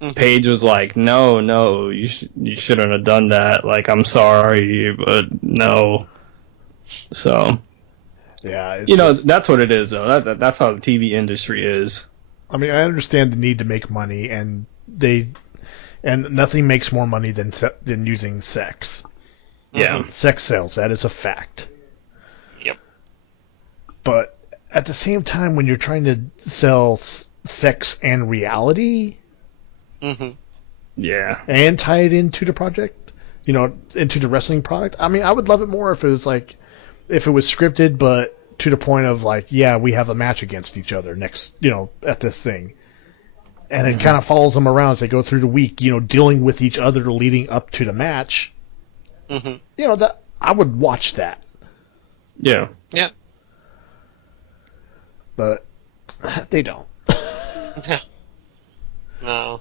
Mm-hmm. Paige was like, no, you shouldn't have done that. Like, I'm sorry, but no. So, yeah, that's what it is, though. That's how the TV industry is. I mean, I understand the need to make money, and nothing makes more money than using sex. Yeah, sex sells. That is a fact. Yep. But at the same time, when you're trying to sell sex and reality. Mm-hmm. Yeah. And tie it into the project, into the wrestling product. I mean, I would love it more if it was scripted, but to the point of like, yeah, we have a match against each other next, at this thing. And it kind of follows them around as they go through the week, dealing with each other leading up to the match. Mm-hmm. That I would watch that. Yeah. Yeah. But they don't. No.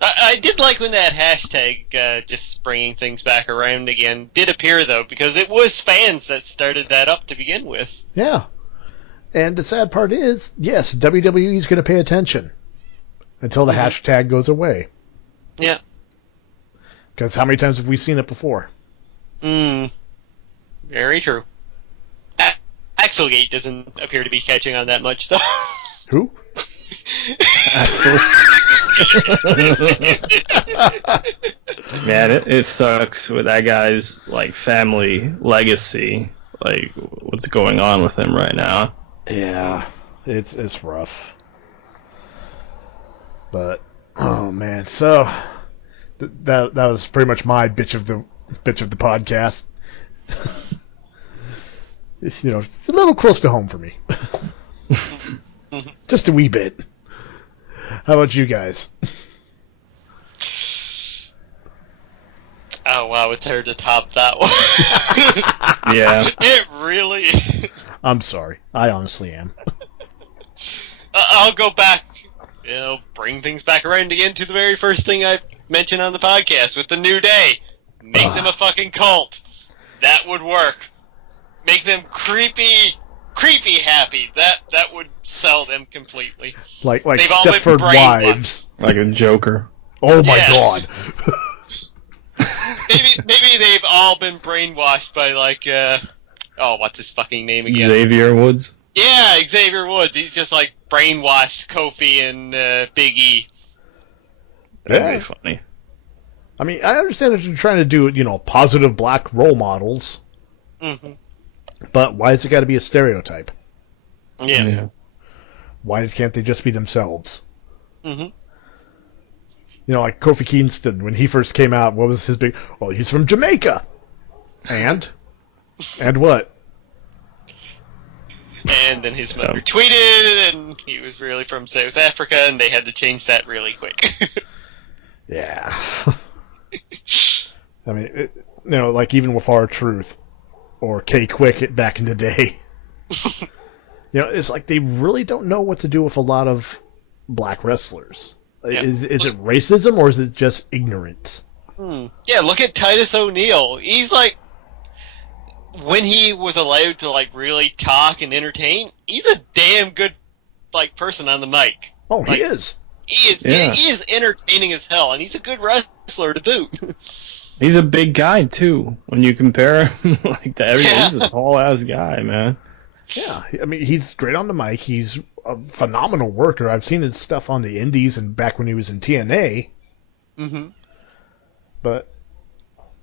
I did like when that hashtag, just bringing things back around again, did appear, though, because it was fans that started that up to begin with. Yeah. And the sad part is, yes, WWE's going to pay attention until the hashtag goes away. Yeah. Because how many times have we seen it before? Very true. Axelgate doesn't appear to be catching on that much, though. Who? Axel. Man, it sucks with that guy's like family legacy. Like, what's going on with him right now? Yeah, it's rough. But oh man, so that was pretty much my bitch of the podcast. You know, a little close to home for me. Just a wee bit. How about you guys? Oh wow, it's hard to top that one. Yeah. It really is. I'm sorry. I honestly am. I'll go back, bring things back around again to the very first thing I mentioned on the podcast with the New Day. Make them a fucking cult. That would work. Make them creepy happy. That would sell them completely. Like They've all been Stepford Wives. Like a Joker. Oh my Yeah. god. maybe they've all been brainwashed by what's his fucking name again? Xavier Woods. Yeah, Xavier Woods. He's just like brainwashed Kofi and Big E. That'd be funny. I mean, I understand that you're trying to do, positive black role models, but why has it got to be a stereotype? Yeah. Why can't they just be themselves? Mm-hmm. Like Kofi Kingston, when he first came out, what was his big... Well, he's from Jamaica. And? And what? And then his mother tweeted, and he was really from South Africa, and they had to change that really quick. Yeah. I mean, like even with R-Truth or K-Quick back in the day, it's like they really don't know what to do with a lot of black wrestlers. Yeah. Is it racism or is it just ignorance? Yeah, look at Titus O'Neil. He's like, when he was allowed to like really talk and entertain, he's a damn good person on the mic. Oh, he is. He is entertaining as hell, and he's a good wrestler to boot. He's a big guy too. When you compare him to everything, he's a tall ass guy, man. Yeah, I mean, he's great on the mic. He's a phenomenal worker. I've seen his stuff on the Indies and back when he was in TNA. Mm-hmm. But,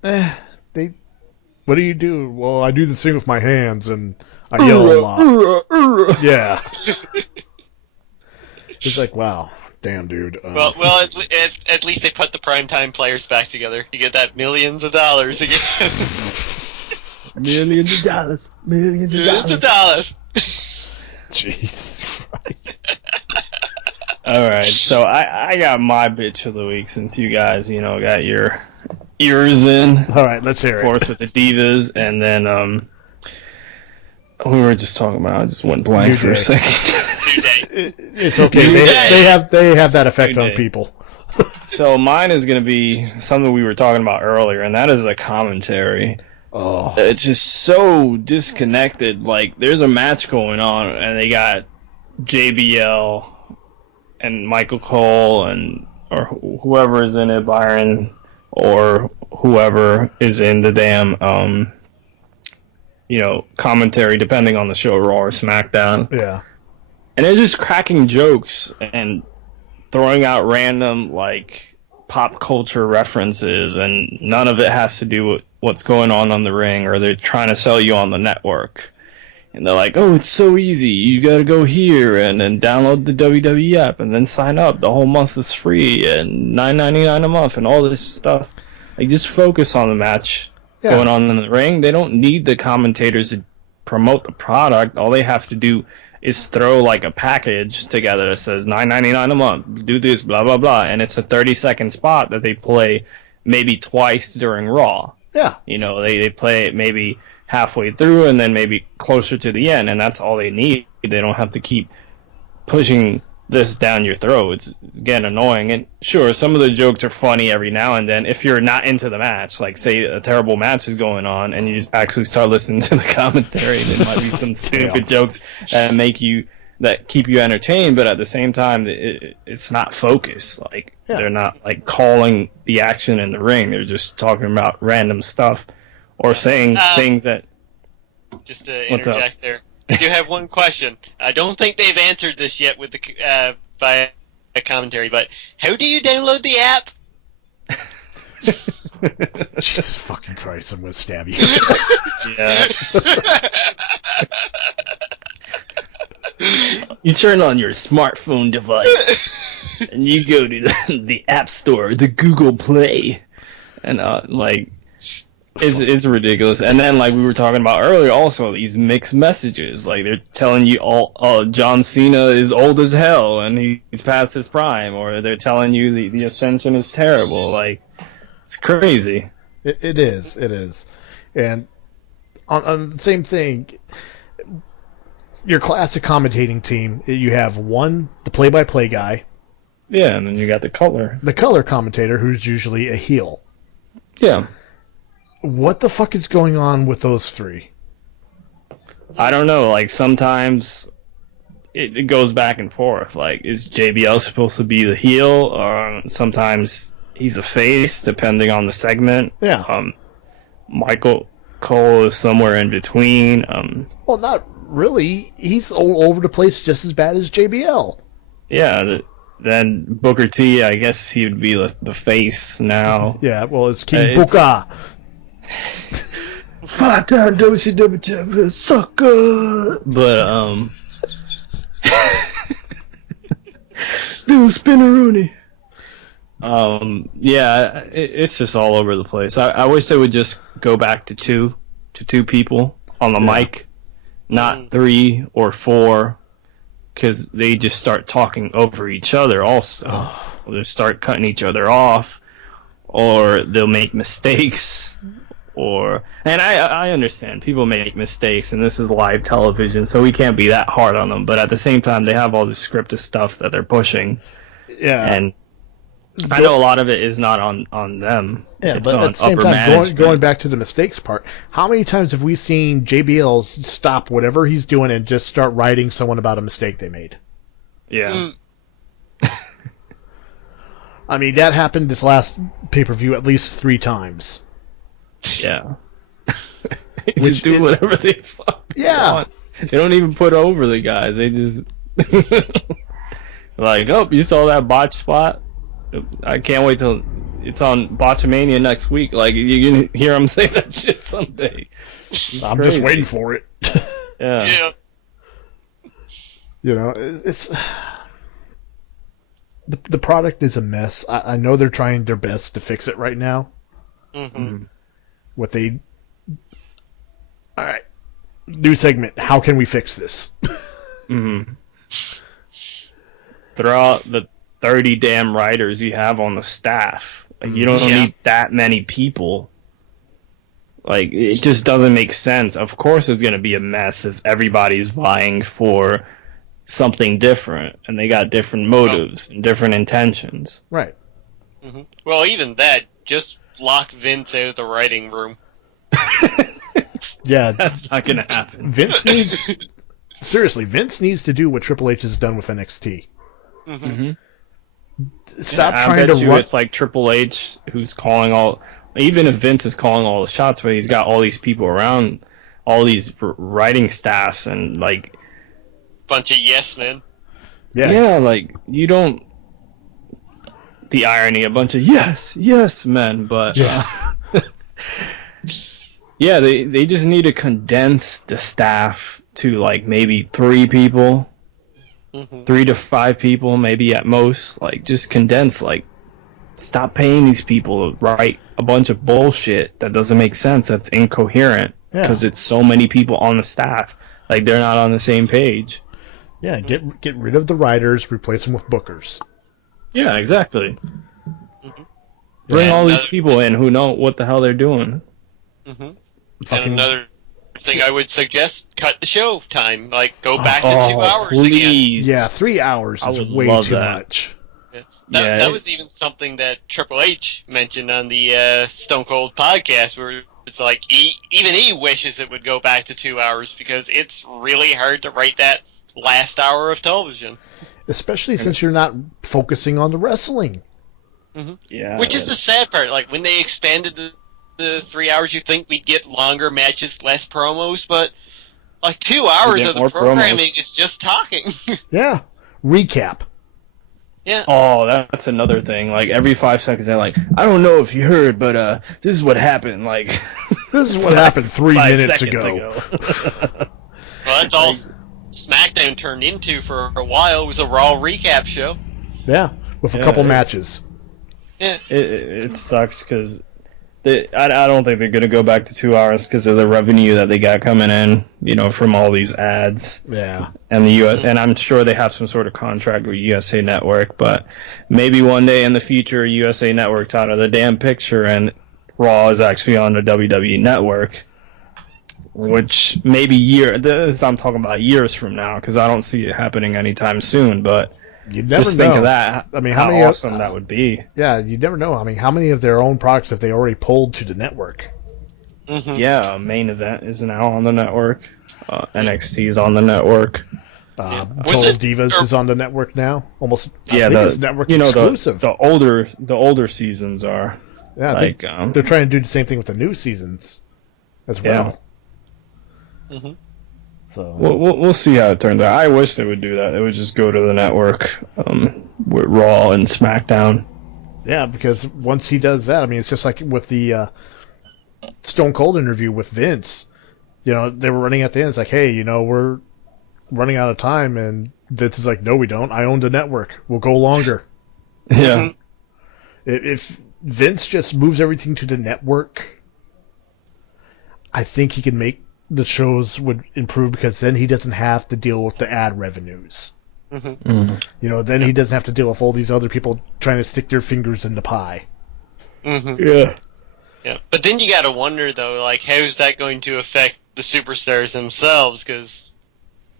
what do you do? Well, I do this thing with my hands, and I yell a lot. Yeah. It's like, wow. Damn, dude. Well, at least they put the primetime players back together. You get that millions of dollars again. Millions of dollars. Millions of dollars. Jeez Christ. Alright, so I got my bitch of the week since you guys, got your ears in. Alright, let's hear it. Of course, with the Divas, and then, we were just talking about, I just went blank for a second. It's okay. They have that effect on people. So mine is going to be something we were talking about earlier, and that is a commentary. Oh, it's just so disconnected. Like, there's a match going on, and they got JBL and Michael Cole or whoever is in it, Byron, or whoever is in the damn commentary, depending on the show, Raw or SmackDown. Yeah. And they're just cracking jokes and throwing out random, pop culture references, and none of it has to do with what's going on the ring, or they're trying to sell you on the network. And they're like, oh, it's so easy. You gotta go here and then download the WWE app and then sign up. The whole month is free and $9.99 a month and all this stuff. Just focus on the match going on in the ring. They don't need the commentators to promote the product. All they have to do is throw a package together that says $9.99 a month, do this, blah blah blah, and it's a 30-second spot that they play maybe twice during Raw. Yeah. They play it maybe halfway through and then maybe closer to the end, and that's all they need. They don't have to keep pushing this down your throat. It's getting annoying. And sure, some of the jokes are funny every now and then. If you're not into the match, like say a terrible match is going on, and you just actually start listening to the commentary, there might be some stupid jokes that keep you entertained. But at the same time, it's not focused. Like they're not like calling the action in the ring. They're just talking about random stuff or saying things that. Just to interject there. I do have one question. I don't think they've answered this yet with the via commentary, but how do you download the app? Jesus fucking Christ, I'm going to stab you. Yeah. You turn on your smartphone device, and you go to the App Store, the Google Play, and It's ridiculous. And then, like we were talking about earlier, also these mixed messages. Like they're telling you John Cena is old as hell and he's past his prime, or they're telling you the Ascension is terrible. Like it's crazy. It is. And on the same thing, your classic commentating team, you have the play-by-play guy. Yeah, and then you got the color commentator, who's usually a heel. Yeah. What the fuck is going on with those three? I don't know. Like, sometimes it goes back and forth. Like, is JBL supposed to be the heel? Or sometimes he's a face, depending on the segment. Yeah. Michael Cole is somewhere in between. Well, not really. He's all over the place, just as bad as JBL. Yeah. Then Booker T, I guess he would be the face now. Yeah, well, it's King Booker. 5-time WCW champion, sucker. But do Spinneroonie. Yeah, it's just all over the place. I wish they would just go back to two people on the mic, not 3 or 4, because they just start talking over each other. Also, they'll start cutting each other off, or they'll make mistakes. And I understand people make mistakes, and this is live television, so we can't be that hard on them. But at the same time, they have all this scripted stuff that they're pushing. Yeah, and I know a lot of it is not on them. Yeah, it's but on at the same upper time, going back to the mistakes part, how many times have we seen JBL stop whatever he's doing and just start writing someone about a mistake they made? Yeah. I mean, that happened this last pay-per-view at least 3 times. Yeah. They just do whatever they fucking want. They don't even put over the guys. They just like, oh, you saw that botch spot? I can't wait till it's on Botchamania next week. Like, you're gonna hear them say that shit someday. I'm just waiting for it. Yeah. You know, it's the product is a mess. I know they're trying their best to fix it right now. Mm-hmm. All right, new segment. How can we fix this? Mm-hmm. Throw out the 30 damn writers you have on the staff. Like, you don't need that many people. Like, it just doesn't make sense. Of course it's going to be a mess if everybody's vying for something different, and they got different motives and different intentions. Right. Mm-hmm. Well, even that, just lock Vince out of the writing room. Yeah, that's not gonna happen. Vince needs to do what Triple H has done with NXT. Mm-hmm. Stop trying to run. It's like Triple H who's calling all. Even if Vince is calling all the shots, but he's got all these people around, all these writing staffs, and like bunch of yes men. Yeah, like you don't. The irony, a bunch of yes men, but yeah, they just need to condense the staff to like maybe 3 people, 3 to 5 people, maybe at most. Like just condense. Like stop paying these people to write a bunch of bullshit that doesn't make sense. That's incoherent because it's so many people on the staff. Like they're not on the same page. Yeah, get rid of the writers, replace them with bookers. Yeah, exactly. Bring all these people in who know what the hell they're doing. And another thing I would suggest, cut the show time. Like, go back to 2 hours again. please. Yeah, 3 hours I is would way love too that. much. That was even something that Triple H mentioned on the Stone Cold podcast, where it's like even he wishes it would go back to 2 hours because it's really hard to write that last hour of television. Especially since you're not focusing on the wrestling. Yeah. Which is the sad part. Like, when they expanded the 3 hours, you think we'd get longer matches, less promos, but like 2 hours get of the more programming promos. is just talking. Yeah. Recap. Yeah. Oh, that's another thing. Like every 5 seconds, they're like, "I don't know if you heard, but this is what happened." Like, This is what happened 3 5 minutes seconds ago. Well, that's all SmackDown turned into for a while. It was a Raw recap show. Yeah, with a Yeah, couple yeah. matches. Yeah. it sucks because I don't think they're gonna go back to 2 hours because of the revenue that they got coming in, from all these ads. Yeah. And the US, and I'm sure they have some sort of contract with USA Network, but maybe one day in the future, USA Network's out of the damn picture and Raw is actually on the WWE Network, which maybe I'm talking about years from now, because I don't see it happening anytime soon, but You never just know. think of that. I mean, how how many awesome that would be. Yeah, you never know. I mean, how many of their own products have they already pulled to the network? Mm-hmm. Yeah, Main Event is now on the network. NXT is on the network. Was Total it- Divas or- is on the network now. Almost. I Yeah, think it's network exclusive. the older seasons are yeah, I think like they're trying to do the same thing with the new seasons as well. Mm-hmm. So we'll see how it turns out. I wish they would do that. They would just go to the network with Raw and SmackDown. yeah, because once he does that, I mean, it's just like with the Stone Cold interview with Vince. They were running at the end. It's like, hey, we're running out of time, and Vince is like, no, we don't. I own the network. We'll go longer. Yeah. If Vince just moves everything to the network, I think he can make the shows would improve, because then he doesn't have to deal with the ad revenues. Mm-hmm. Then he doesn't have to deal with all these other people trying to stick their fingers in the pie. Mm-hmm. Yeah. Yeah. But then you gotta wonder, though, like, how's that going to affect the superstars themselves? Because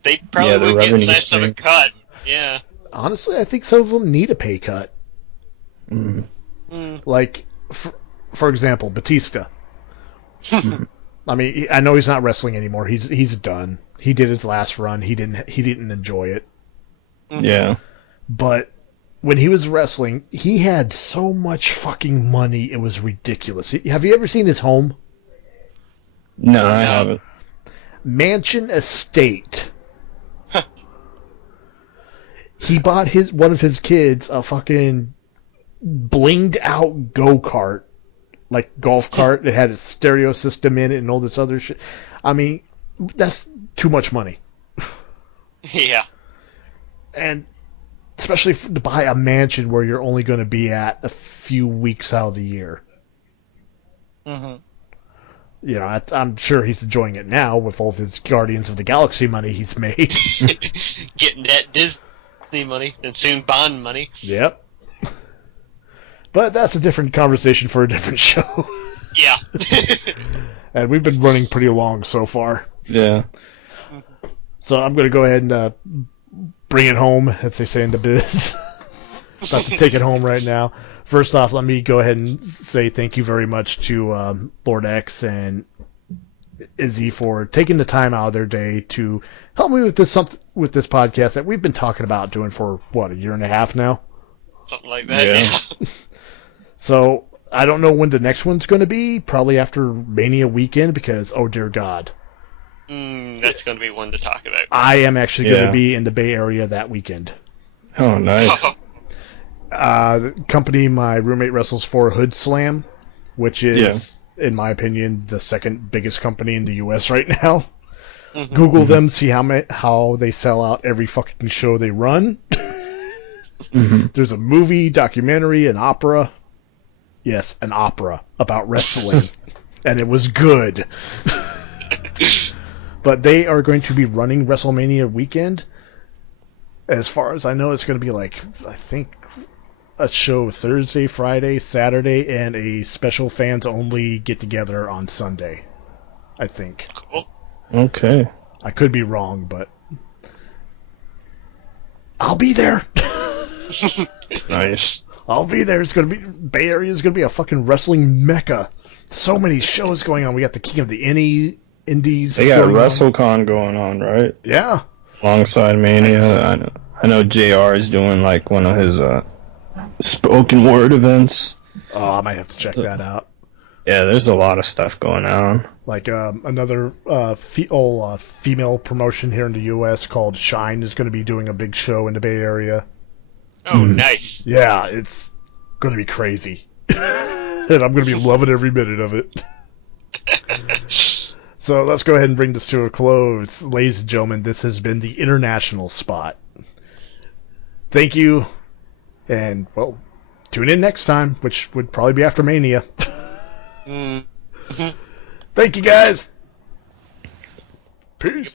they probably the would get revenue less of a streams. cut. Yeah. Honestly, I think some of them need a pay cut. Mm. Mm. Like, for example, Batista. I mean, I know he's not wrestling anymore. He's done. He did his last run. He didn't enjoy it. Yeah. But when he was wrestling, he had so much fucking money, it was ridiculous. Have you ever seen his home? No, I haven't. Mansion Estate. He bought one of his kids a fucking blinged out go-kart, like golf cart. It had a stereo system in it and all this other shit. I mean, that's too much money. Yeah. And especially to buy a mansion where you're only going to be at a few weeks out of the year. Mm-hmm. I'm sure he's enjoying it now with all of his Guardians of the Galaxy money he's made. Getting that Disney money and soon Bond money. Yep. But that's a different conversation for a different show. Yeah. And we've been running pretty long so far. Yeah. So I'm going to go ahead and bring it home, as they say in the biz. About to take it home right now. First off, let me go ahead and say thank you very much to Lord X and Izzy for taking the time out of their day to help me with this podcast that we've been talking about doing for, a year and a half now? Something like that. Yeah. So I don't know when the next one's going to be. Probably after Mania weekend, because, oh dear God. That's going to be one to talk about. I am actually going Yeah. to be in the Bay Area that weekend. Oh, nice. The company my roommate wrestles for, Hood Slam, which is, in my opinion, the second biggest company in the U.S. right now. Mhm. Google them, see how they sell out every fucking show they run. There's a movie, documentary, an opera. Yes, an opera about wrestling. And it was good. But they are going to be running WrestleMania weekend. As far as I know, it's going to be I think, a show Thursday, Friday, Saturday, and a special fans-only get-together on Sunday, I think. Cool. Okay. I could be wrong, but I'll be there. Nice. I'll be there. It's gonna be Bay Area is gonna be a fucking wrestling mecca. So many shows going on. We got the King of the Indies. They got going on. WrestleCon going on, right? Yeah. Alongside Mania. I know JR is doing like one of his spoken word events. Oh, I might have to check that out. Yeah, there's a lot of stuff going on. Like another female promotion here in the U.S. called Shine is going to be doing a big show in the Bay Area. Oh, nice. Yeah, it's going to be crazy. And I'm going to be loving every minute of it. So let's go ahead and bring this to a close. Ladies and gentlemen, this has been the International Spot. Thank you. And, well, tune in next time, which would probably be after Mania. Thank you, guys. Peace.